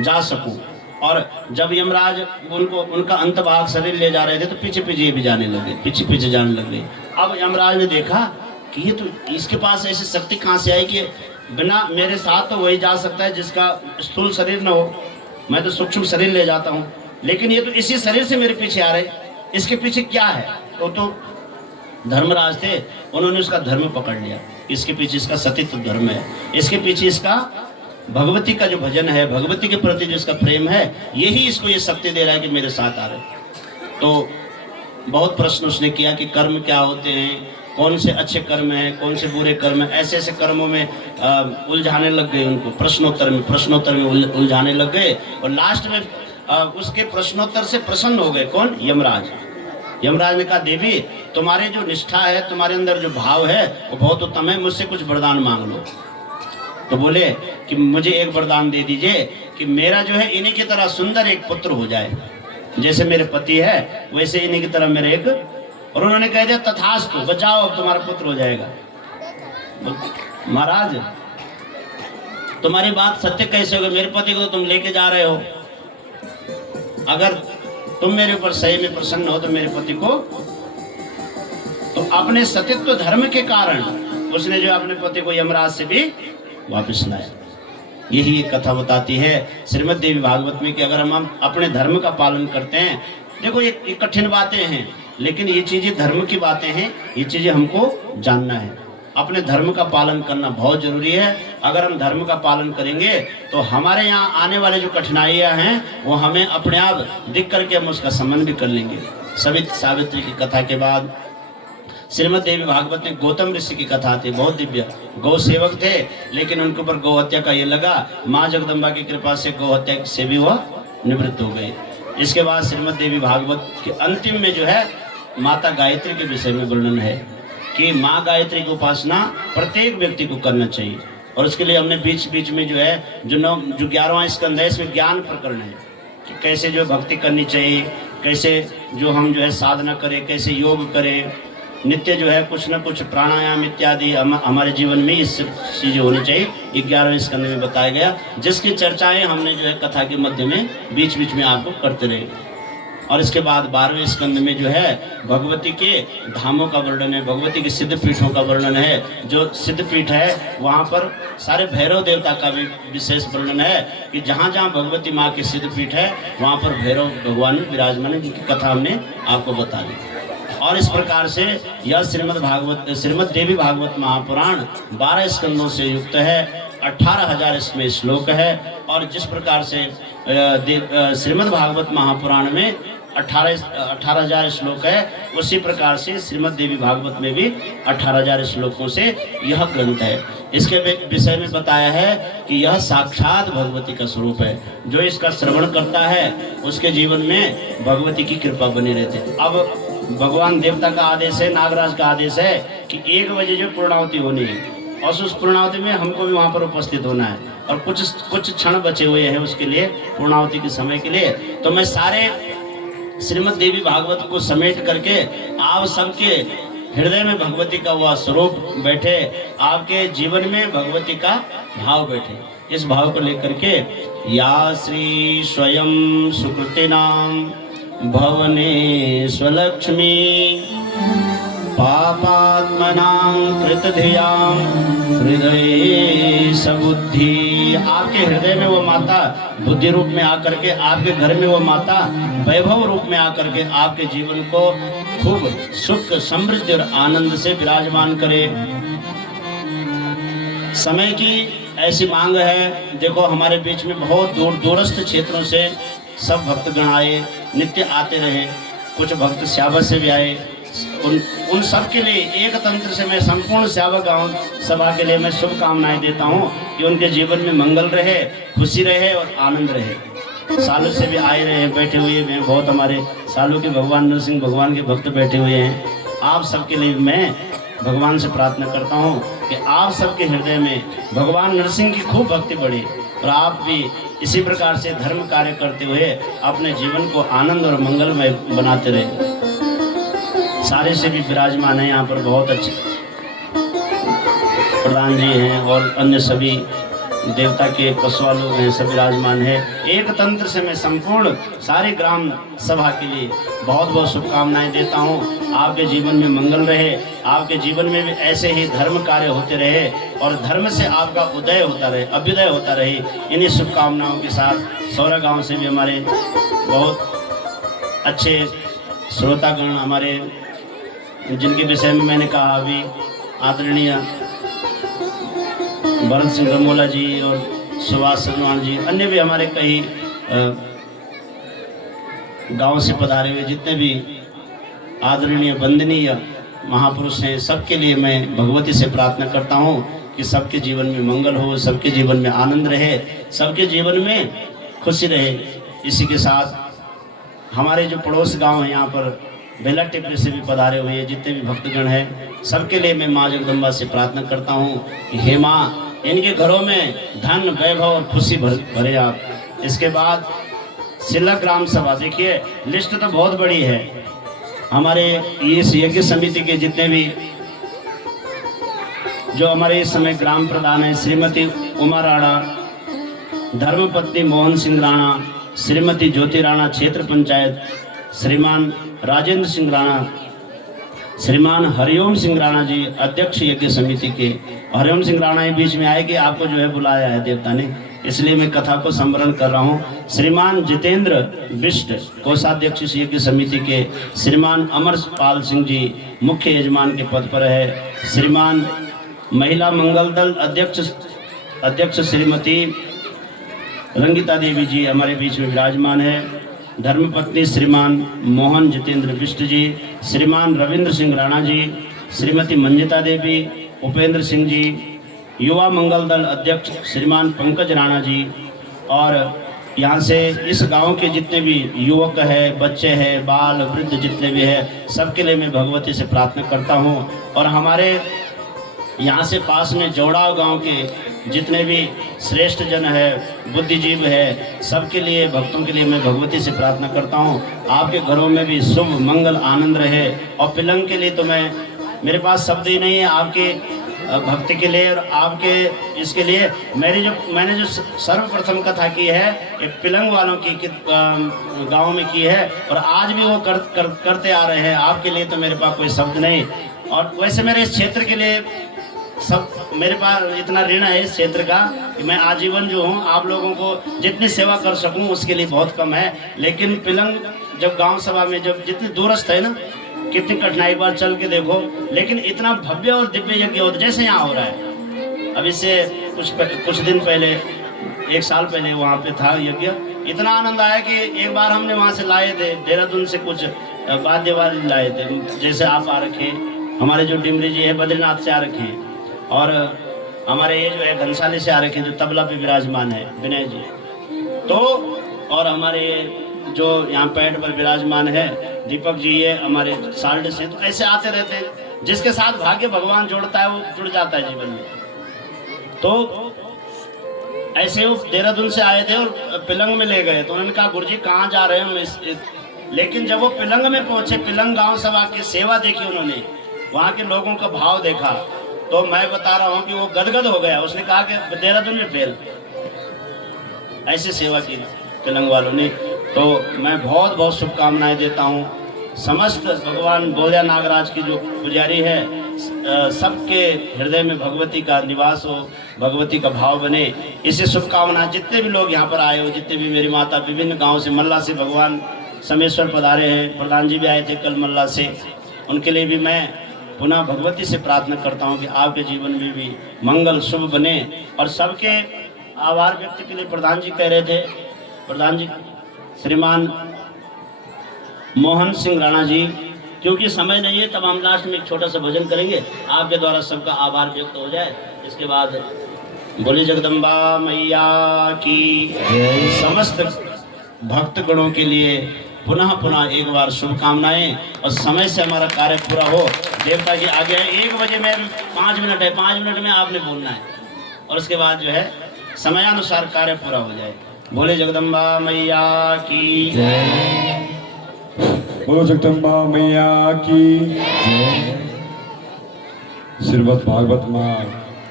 जा सकूं। और जब यमराज उनका अंतवाहक शरीर ले जा रहे थे तो पीछे पीछे भी जाने लगे, पीछे पीछे जाने लगे। अब यमराज ने देखा कि ये तो इसके पास ऐसी शक्ति कहाँ से आई कि बिना मेरे साथ तो वही जा सकता है जिसका स्थूल शरीर न हो, मैं तो सूक्ष्म शरीर ले जाता हूँ, लेकिन ये तो इसी शरीर से मेरे पीछे आ रहे, इसके पीछे क्या है? तो धर्मराज थे, उन्होंने उसका धर्म पकड़ लिया। इसके पीछे इसका सतीत्व धर्म है, इसके पीछे इसका भगवती का जो भजन है, भगवती के प्रति जो इसका प्रेम है, यही इसको ये शक्ति दे रहा है कि मेरे साथ आ रहे। तो बहुत प्रश्न उसने किया कि कर्म क्या होते हैं, कौन से अच्छे कर्म हैं, कौन से बुरे कर्म हैं। ऐसे ऐसे कर्मों में उलझाने लग गए उनको, प्रश्नोत्तर में उलझाने लग गए। और लास्ट में उसके प्रश्नोत्तर से प्रसन्न हो गए। कौन? यमराज। यमराज ने कहा, देवी तुम्हारी जो निष्ठा है, तुम्हारे अंदर जो भाव है वो बहुत उत्तम है, मुझसे कुछ वरदान मांग लो। तो बोले कि मुझे एक वरदान दे दीजिए कि मेरा जो है इन्हीं की तरह सुंदर एक पुत्र हो जाए, जैसे मेरे पति है वैसे इन्हीं की तरह मेरे एक। और उन्होंने कह दिया तथास्तु, बचाओ अब तुम्हारा पुत्र हो जाएगा। महाराज तुम्हारी बात सत्य कैसे होगी? मेरे पति को तुम लेके जा रहे हो, अगर तुम मेरे ऊपर सही में प्रसन्न हो तो मेरे पति को, तो अपने सतीत्व धर्म के कारण उसने जो अपने पति को यमराज से भी वापस लाया। यही एक कथा बताती है श्रीमद् देवी भागवत में कि अगर हम अपने धर्म का पालन करते हैं, देखो ये कठिन बातें हैं, लेकिन ये चीजें धर्म की बातें हैं, ये चीजें हमको जानना है। अपने धर्म का पालन करना बहुत जरूरी है। अगर हम धर्म का पालन करेंगे तो हमारे यहाँ आने वाले जो कठिनाइयाँ हैं वो हमें अपने आप दिख करके हम उसका सम्मान भी कर लेंगे। सावित्री की कथा के बाद श्रीमद् देवी भागवत में गौतम ऋषि की कथा आती, बहुत दिव्य। गौ सेवक थे, लेकिन उनके ऊपर गौ हत्या का ये लगा, माँ जगदम्बा की कृपा से गौ हत्या से भी वह निवृत्त हो गए। इसके बाद श्रीमद् देवी भागवत के अंतिम में जो है माता गायत्री के विषय में वर्णन है कि माँ गायत्री की उपासना प्रत्येक व्यक्ति को करना चाहिए। और उसके लिए हमने बीच बीच में जो है जो 11वां स्कंद है, इसमें ज्ञान प्रकरण है कि कैसे जो भक्ति करनी चाहिए, कैसे जो हम जो है साधना करें, कैसे योग करें, नित्य जो है कुछ न कुछ प्राणायाम इत्यादि हमारे जीवन में इस चीज़ें होनी चाहिए। 11वें स्कंद में बताया गया, जिसकी चर्चाएं हमने जो है कथा के मध्य में बीच बीच में आपको करते रहे। और इसके बाद 12वें स्कंद में जो है भगवती के धामों का वर्णन है, भगवती के सिद्ध पीठों का वर्णन है। जो सिद्ध पीठ है वहाँ पर सारे भैरव देवता का भी विशेष वर्णन है कि जहाँ जहाँ भगवती माँ की सिद्ध पीठ है वहाँ पर भैरव भगवान विराजमान है, जिनकी कथा हमने आपको बता दी। और इस प्रकार से यह श्रीमद् देवी भागवत महापुराण 12 स्कंदों से युक्त है, 18,000 इसमें श्लोक है। और जिस प्रकार से श्रीमद् भागवत महापुराण में 18,000 श्लोक है, उसी प्रकार से श्रीमद् देवी भागवत में भी 18,000 श्लोकों से यह ग्रंथ है। इसके विषय में बताया है कि यह साक्षात भगवती का स्वरूप है। जो इसका श्रवण करता है उसके जीवन में भगवती की कृपा बनी रहती है। अब भगवान देवता का आदेश है, नागराज का आदेश है कि 1 बजे जो पूर्णाहुति होनी है, और उस पूर्णाहुति में हमको भी वहाँ पर उपस्थित होना है। और कुछ क्षण बचे हुए हैं उसके लिए, पूर्णाहुति के समय के लिए। तो मैं सारे श्रीमद् देवी भागवत को समेट करके आप सबके हृदय में भगवती का वह स्वरूप बैठे, आपके जीवन में भगवती का भाव बैठे। इस भाव को लेकर के या श्री स्वयं सुकृतिनाम भवने स्वलक्ष्मी पापात्मनां कृतधियां हृदये सबुद्धि। आपके हृदय में वो माता बुद्धि रूप में आकर के, आपके घर में वो माता वैभव रूप में आकर के आपके जीवन को खूब सुख समृद्धि और आनंद से विराजमान करे। समय की ऐसी मांग है, देखो हमारे बीच में बहुत दूरस्थ क्षेत्रों से सब भक्तगण आए, नित्य आते रहे, कुछ भक्त श्यावत से भी आए। उन सब के लिए एक तंत्र से मैं संपूर्ण श्यावक गांव सभा के लिए मैं शुभकामनाएं देता हूं कि उनके जीवन में मंगल रहे, खुशी रहे और आनंद रहे। सालों से भी आए रहे, बैठे हुए हैं, बहुत हमारे सालों के भगवान नरसिंह भगवान के भक्त बैठे हुए हैं। आप सबके लिए मैं भगवान से प्रार्थना करता हूं कि आप सबके हृदय में भगवान नरसिंह की खूब भक्ति बढ़े और आप भी इसी प्रकार से धर्म कार्य करते हुए अपने जीवन को आनंद और मंगलमय बनाते रहे। सारे से भी विराजमान है यहाँ पर, बहुत अच्छे प्रधान जी हैं और अन्य सभी देवता के पशुआ लोग हैं, सब विराजमान है। एक तंत्र से मैं संपूर्ण सारे ग्राम सभा के लिए बहुत बहुत शुभकामनाएं देता हूँ। आपके जीवन में मंगल रहे, आपके जीवन में भी ऐसे ही धर्म कार्य होते रहे और धर्म से आपका उदय होता रहे, अभ्युदय होता रहे। इन्हीं शुभकामनाओं के साथ सौरा गांव से भी हमारे बहुत अच्छे श्रोतागण हमारे, जिनके विषय में मैंने कहा अभी, आदरणीय भरत सिंह रमोला जी और सुभाष सलमान जी, अन्य भी हमारे कई गांव से पधारे हुए जितने भी आदरणीय वंदनीय महापुरुष हैं, सबके लिए मैं भगवती से प्रार्थना करता हूं कि सबके जीवन में मंगल हो, सबके जीवन में आनंद रहे, सबके जीवन में खुशी रहे। इसी के साथ हमारे जो पड़ोस गांव है यहाँ पर बेला टिपरे से भी पधारे हुए जितने भी भक्तगण हैं, सबके लिए मैं माँ जगदम्बा से प्रार्थना करता हूँ कि हे माँ, इनके घरों में धन वैभव और खुशी भरे आप। इसके बाद सिल्लक ग्राम सभा, देखिए लिस्ट तो बहुत बड़ी है। हमारे इस यज्ञ समिति के जितने भी जो हमारे इस समय ग्राम प्रधान है, श्रीमती उमा राणा, धर्मपत्नी मोहन सिंह राणा, श्रीमती ज्योति राणा क्षेत्र पंचायत, श्रीमान राजेंद्र सिंह राणा, श्रीमान हरिओम सिंह राणा जी अध्यक्ष यज्ञ समिति के। हरिओम सिंह राणा के बीच में आए कि आपको जो है बुलाया है देवता ने, इसलिए मैं कथा को स्मरण कर रहा हूँ। श्रीमान जितेंद्र बिष्ट कोषाध्यक्ष यज्ञ समिति के, श्रीमान अमरपाल सिंह जी मुख्य यजमान के पद पर है, श्रीमान महिला मंगल दल अध्यक्ष श्रीमती रंगिता देवी जी हमारे बीच में विराजमान है, धर्मपत्नी श्रीमान मोहन जितेंद्र बिष्ट जी, श्रीमान रविंद्र सिंह राणा जी, श्रीमती मंजिता देवी, उपेंद्र सिंह जी, युवा मंगल दल अध्यक्ष श्रीमान पंकज राणा जी, और यहाँ से इस गांव के जितने भी युवक है, बच्चे हैं, बाल वृद्ध जितने भी है, सबके लिए मैं भगवती से प्रार्थना करता हूँ। और हमारे यहाँ से पास में जोड़ाव गांव के जितने भी श्रेष्ठ जन है, बुद्धिजीव है, सबके लिए, भक्तों के लिए मैं भगवती से प्रार्थना करता हूँ आपके घरों में भी शुभ मंगल आनंद रहे। और पिलंग के लिए तो मेरे पास शब्द ही नहीं है आपके भक्ति के लिए और आपके इसके लिए। मैंने जो सर्वप्रथम कथा की है ये पिलंग वालों की गांव में की है और आज भी वो करते आ रहे हैं। आपके लिए तो मेरे पास कोई शब्द नहीं। और वैसे मेरे इस क्षेत्र के लिए सब, मेरे पास इतना ऋण है इस क्षेत्र का कि मैं आजीवन जो हूँ आप लोगों को जितनी सेवा कर सकूँ उसके लिए बहुत कम है। लेकिन पिलंग जब गांव सभा में जब जितनी दूरस्थ है ना, कितनी कठिनाई बार चल के देखो, लेकिन इतना भव्य और दिव्य यज्ञ होता जैसे यहाँ हो रहा है। अब इससे कुछ दिन पहले, 1 साल पहले वहाँ पे था यज्ञ, इतना आनंद आया कि एक बार हमने वहाँ से लाए थे देहरादून से कुछ वाद्य वाले लाए थे, जैसे आप आ रखे, हमारे जो डिमरी जी है बद्रीनाथ से आ रखे हैं, और हमारे ये जो है घनसाली से आ रखे हैं जो तबला पे विराजमान है विनय जी, तो और हमारे जो यहाँ पैड पर विराजमान है दीपक जी, ये हमारे साल्ट से, तो ऐसे आते रहते हैं। जिसके साथ भाग्य भगवान जोड़ता है वो जुड़ जाता है जीवन में। तो ऐसे वो देहरादून से आए थे और पिलंग में ले गए, तो उन्होंने कहा गुरुजी कहाँ जा रहे हैं हम, लेकिन जब वो पिलंग में पहुंचे, पिलंग गांव सभा की सेवा देखी उन्होंने, वहाँ के लोगों का भाव देखा, तो मैं बता रहा हूँ कि वो गदगद हो गया। उसने कहा कि देहरादून में फेल, ऐसी सेवा की पिलंग वालों ने। तो मैं बहुत बहुत शुभकामनाएं देता हूँ समस्त भगवान बोलिया नागराज की जो पुजारी है, सबके हृदय में भगवती का निवास हो, भगवती का भाव बने, इसे शुभकामना। जितने भी लोग यहाँ पर आए हो, जितने भी मेरी माता विभिन्न गांव से, मल्ला से भगवान समेश्वर पधारे हैं, प्रधान जी भी आए थे कल मल्ला से, उनके लिए भी मैं पुनः भगवती से प्रार्थना करता हूँ कि आपके जीवन में भी मंगल शुभ बने। और सबके आभार व्यक्त के लिए प्रधान जी कह रहे थे, प्रधान जी श्रीमान मोहन सिंह राणा जी, क्योंकि समय नहीं है, तब हम लास्ट में एक छोटा सा भजन करेंगे, आपके द्वारा सबका आभार व्यक्त हो जाए। इसके बाद बोली जगदम्बा मैया की समस्त भक्त गणों के लिए पुनः पुनः एक बार शुभकामनाएं, और समय से हमारा कार्य पूरा हो। देवता जी आगे है, 1 बजे में 5 मिनट है, 5 मिनट में आपने बोलना है, और उसके बाद जो है समयानुसार कार्य पूरा हो जाए। बोले जगदम्बा मैया की जय। बोलो जगदम्बा मैया की। श्रीमद् भागवत माँ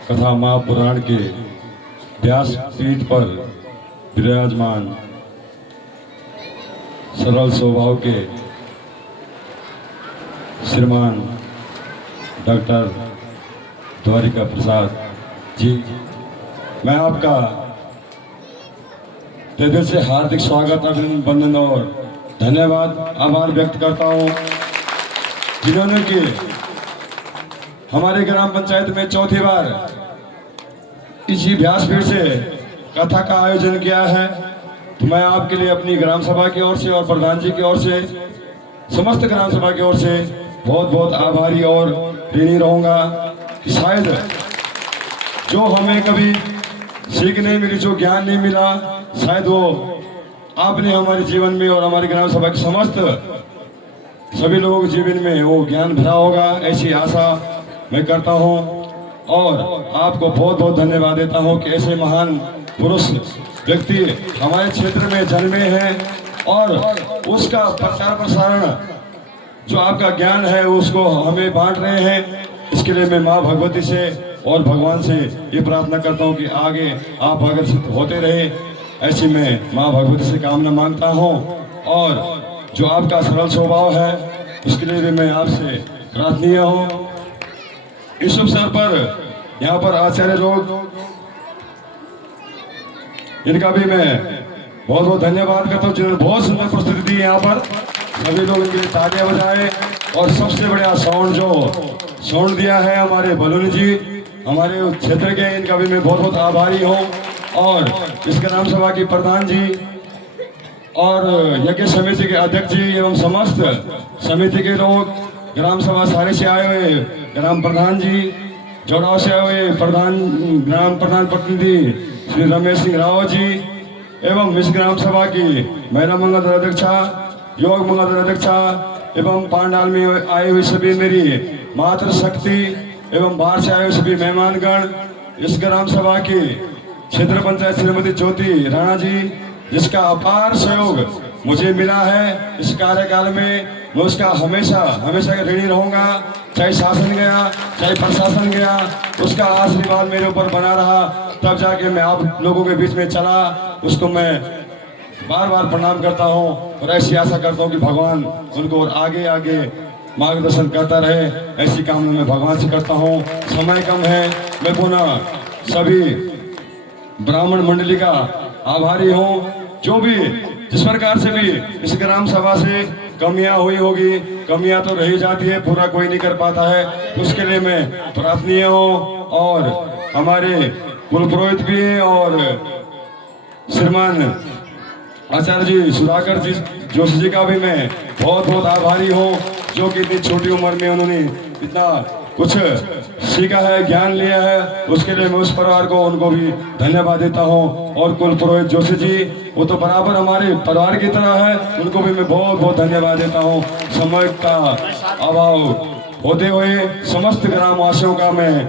कथा महापुराण के व्यास पीठ पर विराजमान सरल स्वभाव के श्रीमान डॉक्टर द्वारिका प्रसाद जी, मैं आपका हृदय से हार्दिक स्वागत, अभिनंदन और धन्यवाद, आभार व्यक्त करता हूँ, जिन्होंने कि हमारे ग्राम पंचायत में चौथी बार इसी व्यासपीठ से कथा का आयोजन किया है। तो मैं आपके लिए अपनी ग्राम सभा की ओर से और प्रधान जी की ओर से, समस्त ग्राम सभा की ओर से बहुत बहुत आभारी और ऋणी रहूँगा कि शायद जो हमें कभी सीख नहीं मिली, जो ज्ञान नहीं मिला, शायद वो आपने हमारे जीवन में और हमारी ग्राम सभा के समस्त सभी लोगों के जीवन में वो ज्ञान भरा होगा, ऐसी आशा मैं करता हूँ। और आपको बहुत बहुत धन्यवाद देता हूँ कि ऐसे महान पुरुष व्यक्ति हमारे क्षेत्र में जन्मे हैं और उसका प्रचार प्रसारण जो आपका ज्ञान है उसको हमें बांट रहे हैं। इसके लिए मैं माँ भगवती से और भगवान से ये प्रार्थना करता हूँ कि आगे आप अग्रसर होते रहे, ऐसी मैं माँ भगवती से कामना मांगता हूँ। और जो आपका सरल स्वभाव है उसके लिए भी मैं आपसे प्रार्थनीय हूँ। इस अवसर पर यहाँ पर आचार्य लोग, इनका भी मैं बहुत बहुत धन्यवाद करता हूँ, जिन्होंने बहुत सुंदर प्रस्तुति दी यहाँ पर। सभी लोग इनके लिए तालियां बजाए। और सबसे बढ़िया साउंड दिया है हमारे बलूनी जी, हमारे क्षेत्र के, इनका भी मैं बहुत बहुत आभारी हूँ। और इस ग्राम सभा की प्रधान जी और यज्ञ समिति के अध्यक्ष जी एवं समस्त समिति के लोग, ग्राम सभा सारे से आए हुए ग्राम प्रधान जी, जोड़ाव से आए हुए ग्राम प्रधान प्रतिनिधि श्री रमेश सिंह राव जी एवं इस ग्राम सभा की महिला मंगल दल अध्यक्षा, योग मंगल दल अध्यक्षा एवं पांडाल में आए हुए सभी मेरी मातृ शक्ति एवं बाहर से आए हुए सभी मेहमानगण, इस ग्राम सभा की क्षेत्र पंचायत श्रीमती ज्योति राणा जी, जिसका अपार सहयोग मुझे मिला है इस कार्यकाल में, मैं उसका हमेशा हमेशा ऋणी रहूंगा। चाहे शासन गया चाहे प्रशासन गया, उसका आशीर्वाद मेरे ऊपर बना रहा, तब जाके मैं आप लोगों के बीच में चला। उसको मैं बार बार प्रणाम करता हूँ और ऐसी आशा करता हूँ कि भगवान उनको और आगे आगे मार्गदर्शन करता रहे, ऐसी कामना मैं भगवान से करता हूँ। समय कम है, मैं पुनः सभी ब्राह्मण मंडली का आभारी हूँ। जो भी जिस प्रकार से भी इस ग्राम सभा से कमियां हुई होगी, कमियां तो रही जाती है, पूरा कोई नहीं कर पाता है, तो उसके लिए मैं प्रार्थनीय हूँ। और हमारे कुल पुरोहित भी हैं और श्रीमान आचार्य जी सुधाकर जी जोशी जी का भी मैं बहुत बहुत आभारी हूँ, जो कि इतनी छोटी उम्र में उन्होंने इतना कुछ सीखा है, ज्ञान लिया है, उसके लिए मैं उस परिवार को उनको भी धन्यवाद देता हूँ। और कुल पुरोहित जोशी जी, वो तो बराबर हमारे परिवार की तरह है, उनको भी मैं बहुत बहुत धन्यवाद देता हूँ। समय का अभाव होते हुए समस्त ग्रामवासियों का मैं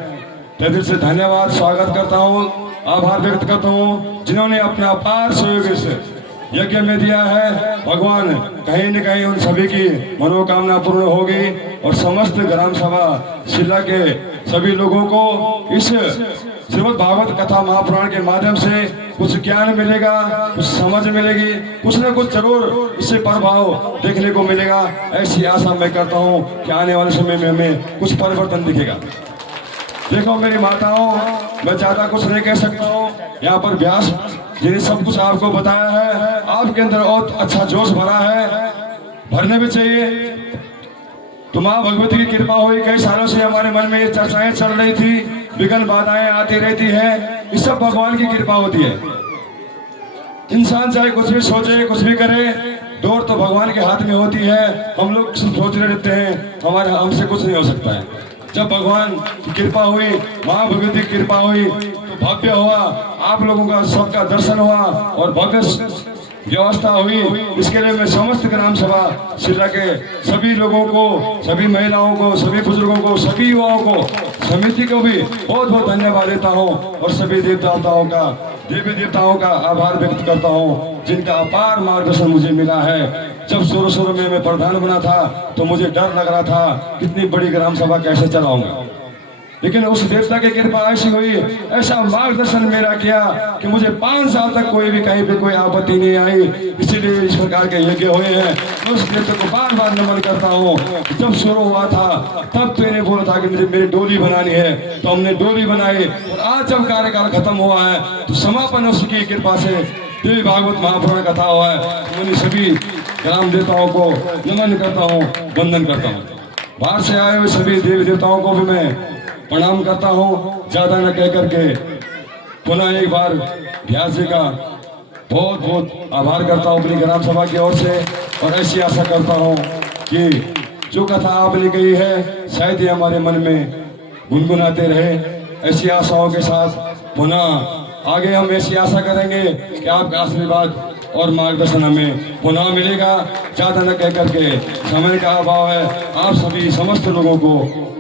दिल से धन्यवाद स्वागत करता हूँ, आभार व्यक्त करता हूँ, जिन्होंने अपने अपार सहयोग से यज्ञ में दिया है, भगवान कहीं न कहीं उन सभी की मनोकामना पूर्ण होगी और समस्त ग्राम सभा शिला के सभी लोगों को इस श्रीमद् भागवत कथा महापुराण के माध्यम से कुछ ज्ञान मिलेगा, कुछ समझ मिलेगी, कुछ न कुछ जरूर इससे प्रभाव देखने को मिलेगा। ऐसी आशा मैं करता हूँ कि आने वाले समय में हमें कुछ परिवर्तन दिखेगा। देखो मेरी माताओं, मैं ज्यादा कुछ नहीं कह सकता हूँ। यहाँ पर व्यास जिन्हें सब कुछ आपको बताया है, आपके अंदर और अच्छा जोश भरा है, भरने भी चाहिए। तो माँ भगवती की कृपा हुई, कई सालों से हमारे मन में ये चर्चाएं चल रही थी, विघ्न बाधाएं आती रहती है, ये सब भगवान की कृपा होती है। इंसान चाहे कुछ भी सोचे, कुछ भी करे, डोर तो भगवान के हाथ में होती है। हम लोग सोच रहे रहते हैं हमारे हमसे कुछ नहीं हो सकता है। जब भगवान की कृपा हुई, माँ भगवती की कृपा हुई, तो भव्य हुआ, आप लोगों का सबका दर्शन हुआ और भव्य व्यवस्था हुई। इसके लिए मैं समस्त ग्राम सभा शिला के सभी लोगों को, सभी महिलाओं को, सभी बुजुर्गों को, सभी युवाओं को, समिति को भी बहुत बहुत धन्यवाद देता हूँ और सभी देवी देवताओं का आभार व्यक्त करता हूँ, जिनका अपार मार्गदर्शन मुझे मिला है। जब शुरू में मैं प्रधान बना था तो मुझे डर लग रहा था कितनी बड़ी ग्राम सभा कैसे चलाऊंगा, लेकिन उस देवता की कृपा ऐसी हुई, ऐसा मार्गदर्शन मेरा किया कि मुझे 5 साल तक कोई भी कहीं पे कोई आपत्ति नहीं आई। इसीलिए इस प्रकार के यज्ञ हुए हैं। मैं उस देवता को बार बार नमन करता हूँ। जब शुरू हुआ था तब तो इन्हें बोला था कि मुझे मेरी डोली बनानी है, तो हमने डोली बनाई और आज जब कार्यकाल खत्म हुआ है तो समापन उसकी कृपा से देवी भागवत महापुराण कथा हुआ है। मैं सभी ग्राम देवताओं को नमन करता हूँ, वंदन करता हूँ। बाहर से आए हुए सभी देवी देवताओं को भी मैं प्रणाम करता हूँ। ज्यादा न कह करके पुनः एक बार व्यास जी का बहुत बहुत आभार करता हूँ अपनी ग्राम सभा की ओर से, और ऐसी आशा करता हूँ कि जो कथा आपने कही है शायद ये हमारे मन में गुनगुनाते रहे। ऐसी आशाओं के साथ पुनः आगे हम ऐसी आशा करेंगे कि आपका आशीर्वाद और मार्गदर्शन हमें पुनः मिलेगा। ज्यादा न कह करके समय का अभाव है। आप सभी समस्त लोगों को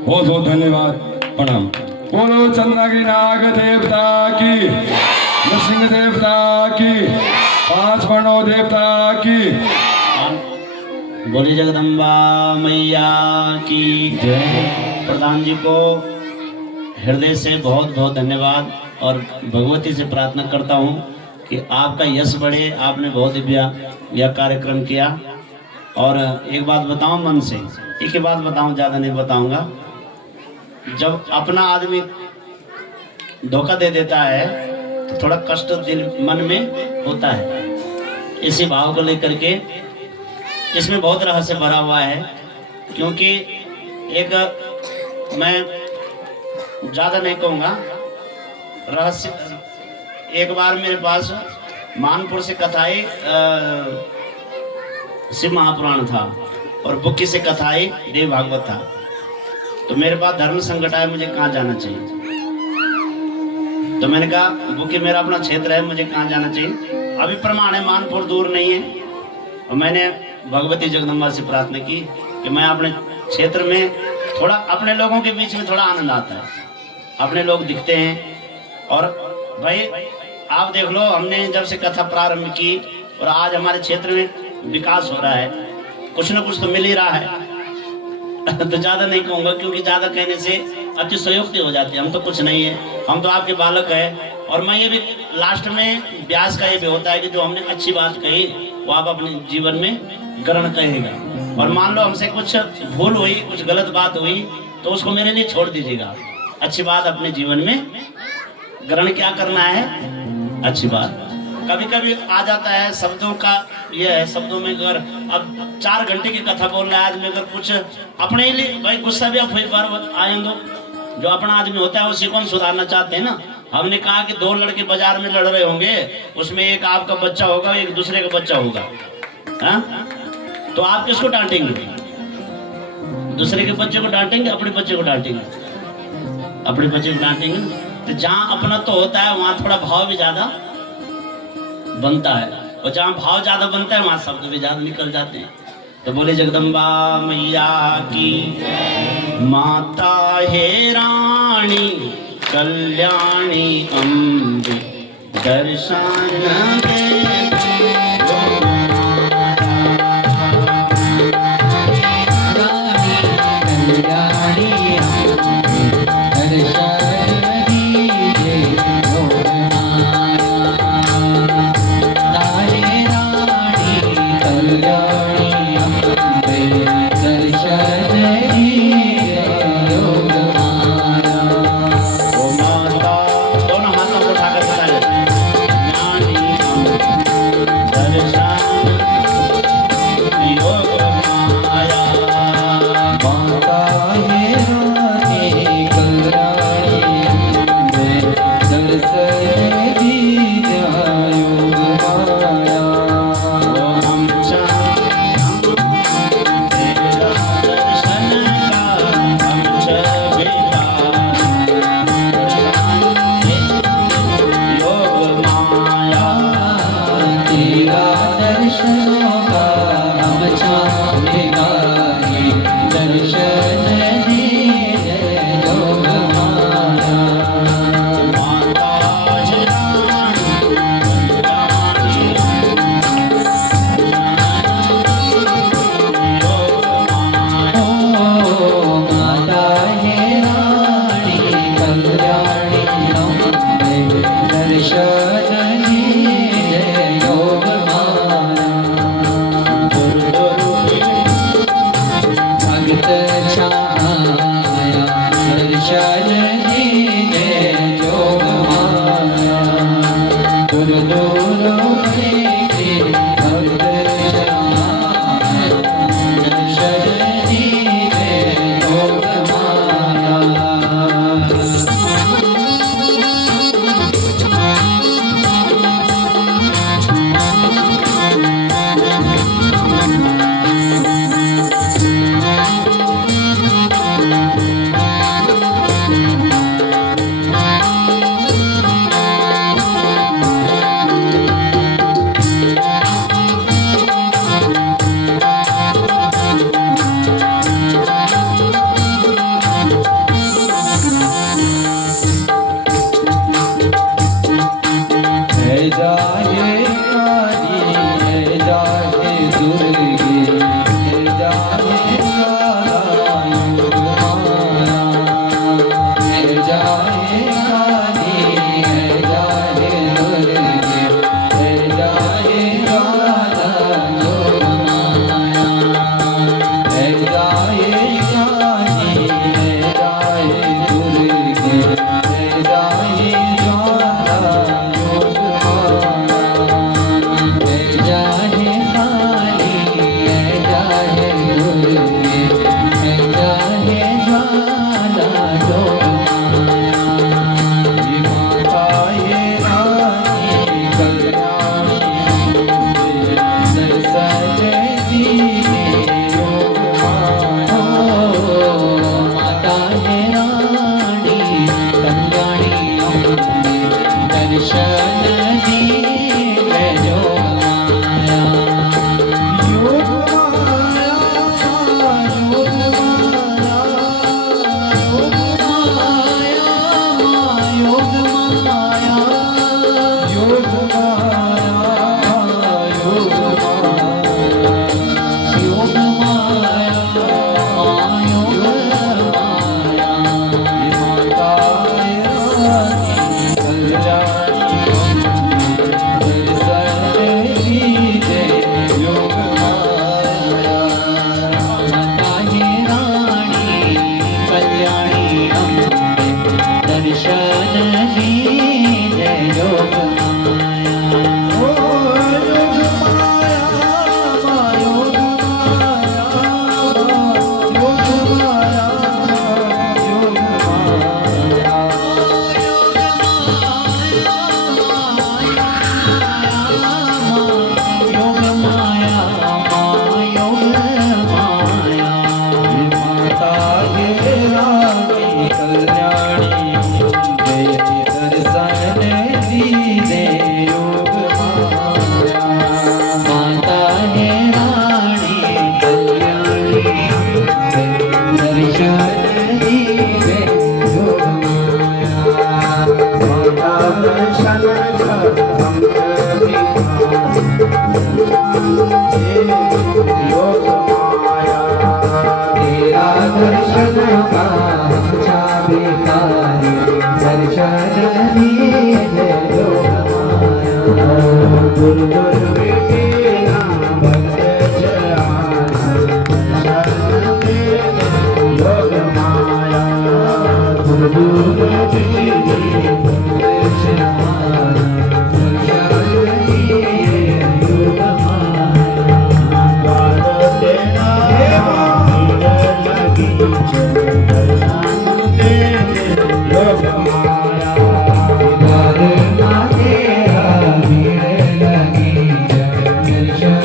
बहुत बहुत धन्यवाद, प्रणाम। बोलो चंद्रगिरी नाग देवता की, नरसिंह देवता की, 5 वर्णों देवता की। बोली जगदम्बा मैया की जय। प्रधान जी को हृदय से बहुत बहुत धन्यवाद और भगवती से प्रार्थना करता हूँ कि आपका यश बढ़े। आपने बहुत दिव्य यह कार्यक्रम किया। और एक बात बताऊं मन से, एक ही बात बताऊं, ज़्यादा नहीं बताऊंगा। जब अपना आदमी धोखा दे देता है तो थोड़ा कष्ट दिल मन में होता है। इसी भाव को लेकर के इसमें बहुत रहस्य भरा हुआ है, क्योंकि एक मैं ज़्यादा नहीं कहूँगा रहस्य। एक बार मेरे पास मानपुर से कथाई शिव महापुराण था और बुक्की से कथाई देव भागवत था। तो मेरे पास धर्म संकट आया, मुझे कहाँ जाना चाहिए। तो मैंने कहा बुक्की मेरा अपना क्षेत्र है, मुझे कहाँ जाना चाहिए। अभी प्रमाण है मानपुर दूर नहीं है। और मैंने भगवती जगदम्बा से प्रार्थना की कि मैं अपने क्षेत्र में थोड़ा, अपने लोगों के बीच में थोड़ा आनंद आता है, अपने लोग दिखते हैं। और भाई आप देख लो, हमने जब से कथा प्रारंभ की और आज हमारे क्षेत्र में विकास हो रहा है, कुछ न कुछ तो मिल ही रहा है। तो ज़्यादा नहीं कहूँगा, क्योंकि ज़्यादा कहने से अतिशयोक्ति हो जाती है। हम तो कुछ नहीं है, हम तो आपके बालक हैं। और मैं ये भी लास्ट में व्यास का ये भी होता है कि जो हमने अच्छी बात कही वो आप अपने जीवन में ग्रहण करेगा। और मान लो हमसे कुछ भूल हुई, कुछ गलत बात हुई, तो उसको मेरे लिए छोड़ दीजिएगा। अच्छी बात अपने जीवन में ग्रहण क्या करना है, अच्छी बात। कभी कभी आ जाता है शब्दों का, ये है शब्दों में अगर अब 4 घंटे की कथा बोल रहा है आदमी, अगर कुछ अपने लिए, भाई गुस्सा भी आप एक बार आए दो, जो अपना आदमी होता है उसी को हम सुधारना चाहते हैं ना। हमने कहा कि 2 लड़के बाजार में लड़ रहे होंगे, उसमें एक आपका बच्चा होगा, एक दूसरे का बच्चा होगा, हाँ? तो आप किसको डांटेंगे? दूसरे के बच्चे को डांटेंगे, अपने बच्चे को डांटेंगे? अपने बच्चे को डांटेंगे। तो जहाँ अपना तो होता है वहाँ थोड़ा भाव भी ज्यादा बनता है, और जहाँ भाव ज्यादा बनता है वहाँ शब्द भी ज्यादा निकल जाते हैं। तो बोले जगदम्बा मैया की, माता हे रानी कल्याणी अम्बे दर्शन दे। कल्याणी दर्शन दीजे योग माया तारे रानी कल्याणी अम्बे दर्शन दीजे योग माया ओ माता, दोनों हाथों को उठाकर बता लेते हैं। ज्ञानी दर्शन योग माया। माता हे रानी कल्याणी अम्बे दर्शन दीजे योग माया ओ हम चाहते तेरा दर्शन का, हम छबिता योग माया। तेरा दर्शनों का हम चाहेगा दर्शन दीजे योग माया माता जनानी कल्याणी योग माया। ओ माता हे रानी कल्याणी अम्बे दर्शन दीजे योग माया भगत छाया दर्शन दीजे योग माया गुरु दोनों के भगत छाया दर्शन दीजे योग माया है जाए काली है जाए दुर्गे है जाए नारायण माया है जाए काली है जाए दुर्गे है जाए नारायण माया है जाए काली है जाए दुर्गे है जाए जाहे काली है जाहे दुर्गे है जाहे ज्वाला योग माया ये माता ये रानी कल्याणी दर्शन दीजे योग माया माता ये रानी कल्याणी दर्शन दीजे योग माया योग माया योग माया योग माया योग माया योग माया योग माया योग माया ये माता ये रानी कल्याणी दर्शन दीजे योग माया माता हे रानी कल्याणी अम्बे दर्शन दीजे योग माया ओ योग माया योग माया योग माया योग माया योग माया योग माया माता हे रानी कल्याणी जय दर्शन दीजे योग माया माता हे रानी कल्याणी जय दर्शन दीजे योग माया माता दर्शन योग माया तेरा दर्शन साधनों का अच्छा भिखारी दर्शन दीजिए योग माया दूर दूर बेटीना भक्त चराना दर्शन दीजिए योग माया दूर दूर बेटीना भक्त चराना दर्शन दीजिए योग माया द्वार तेरा लगी दर्शन दीजिए योग माया द्वार तेरा भीड़ लगी दर्शन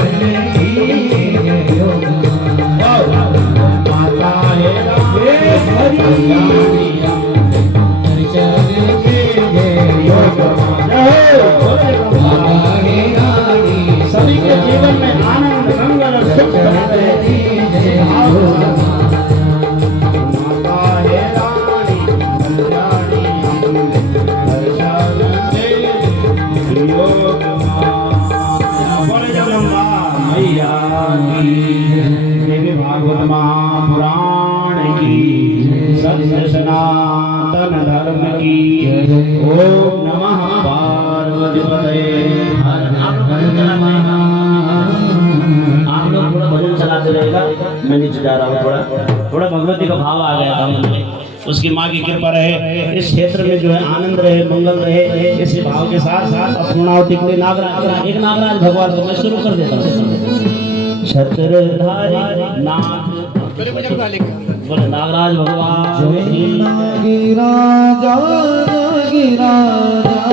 दीजिए योग माया माता है कल्याणी दर्शन दीजिए योग सभी के जीवन में आनंद मंगल और सुख दीजिए माता है रानी कल्याणी दर्शन दीजिए योग माया बोले जगदम्बा मैया की देवी भागवत महापुराण की सत्य सनातन धर्म की ओम नमः पार्वती पतये। आप लोग थोड़ा भजन चलाते रहेगा, मैं नीचे जा रहा हूँ। थोड़ा भगवती का भाव आ गया था मन में। उसकी माँ की कृपा रहे, इस क्षेत्र में जो है आनंद रहे, मंगल रहे, इसी भाव के साथ साथ पूर्णावती के लिए नागराज, एक नागराज भगवान को मैं शुरू कर देता हूँ। छत्रधारी नाग बोले नागराज भगवान नागिराजा नागिराजा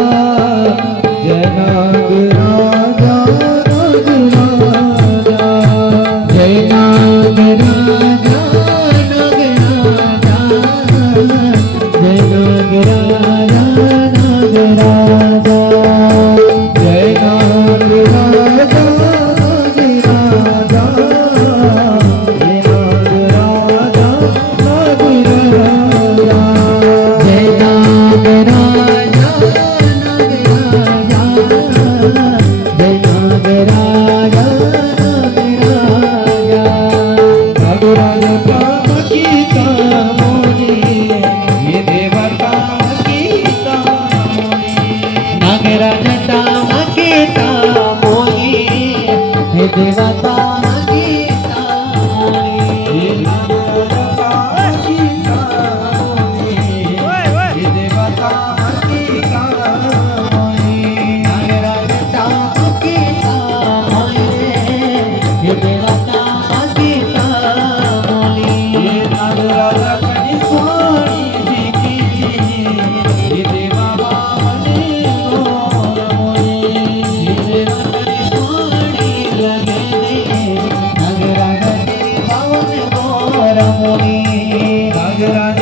जय नागिराजा नागिराजा जय नागिराजा नागिराजा जय नागिराजा नागिराजा जय नागिराजा देवता गीता देवता गीता नागराजा गीता देवता गीता नागराजा कनी सोनी की देवा बामने नागराजा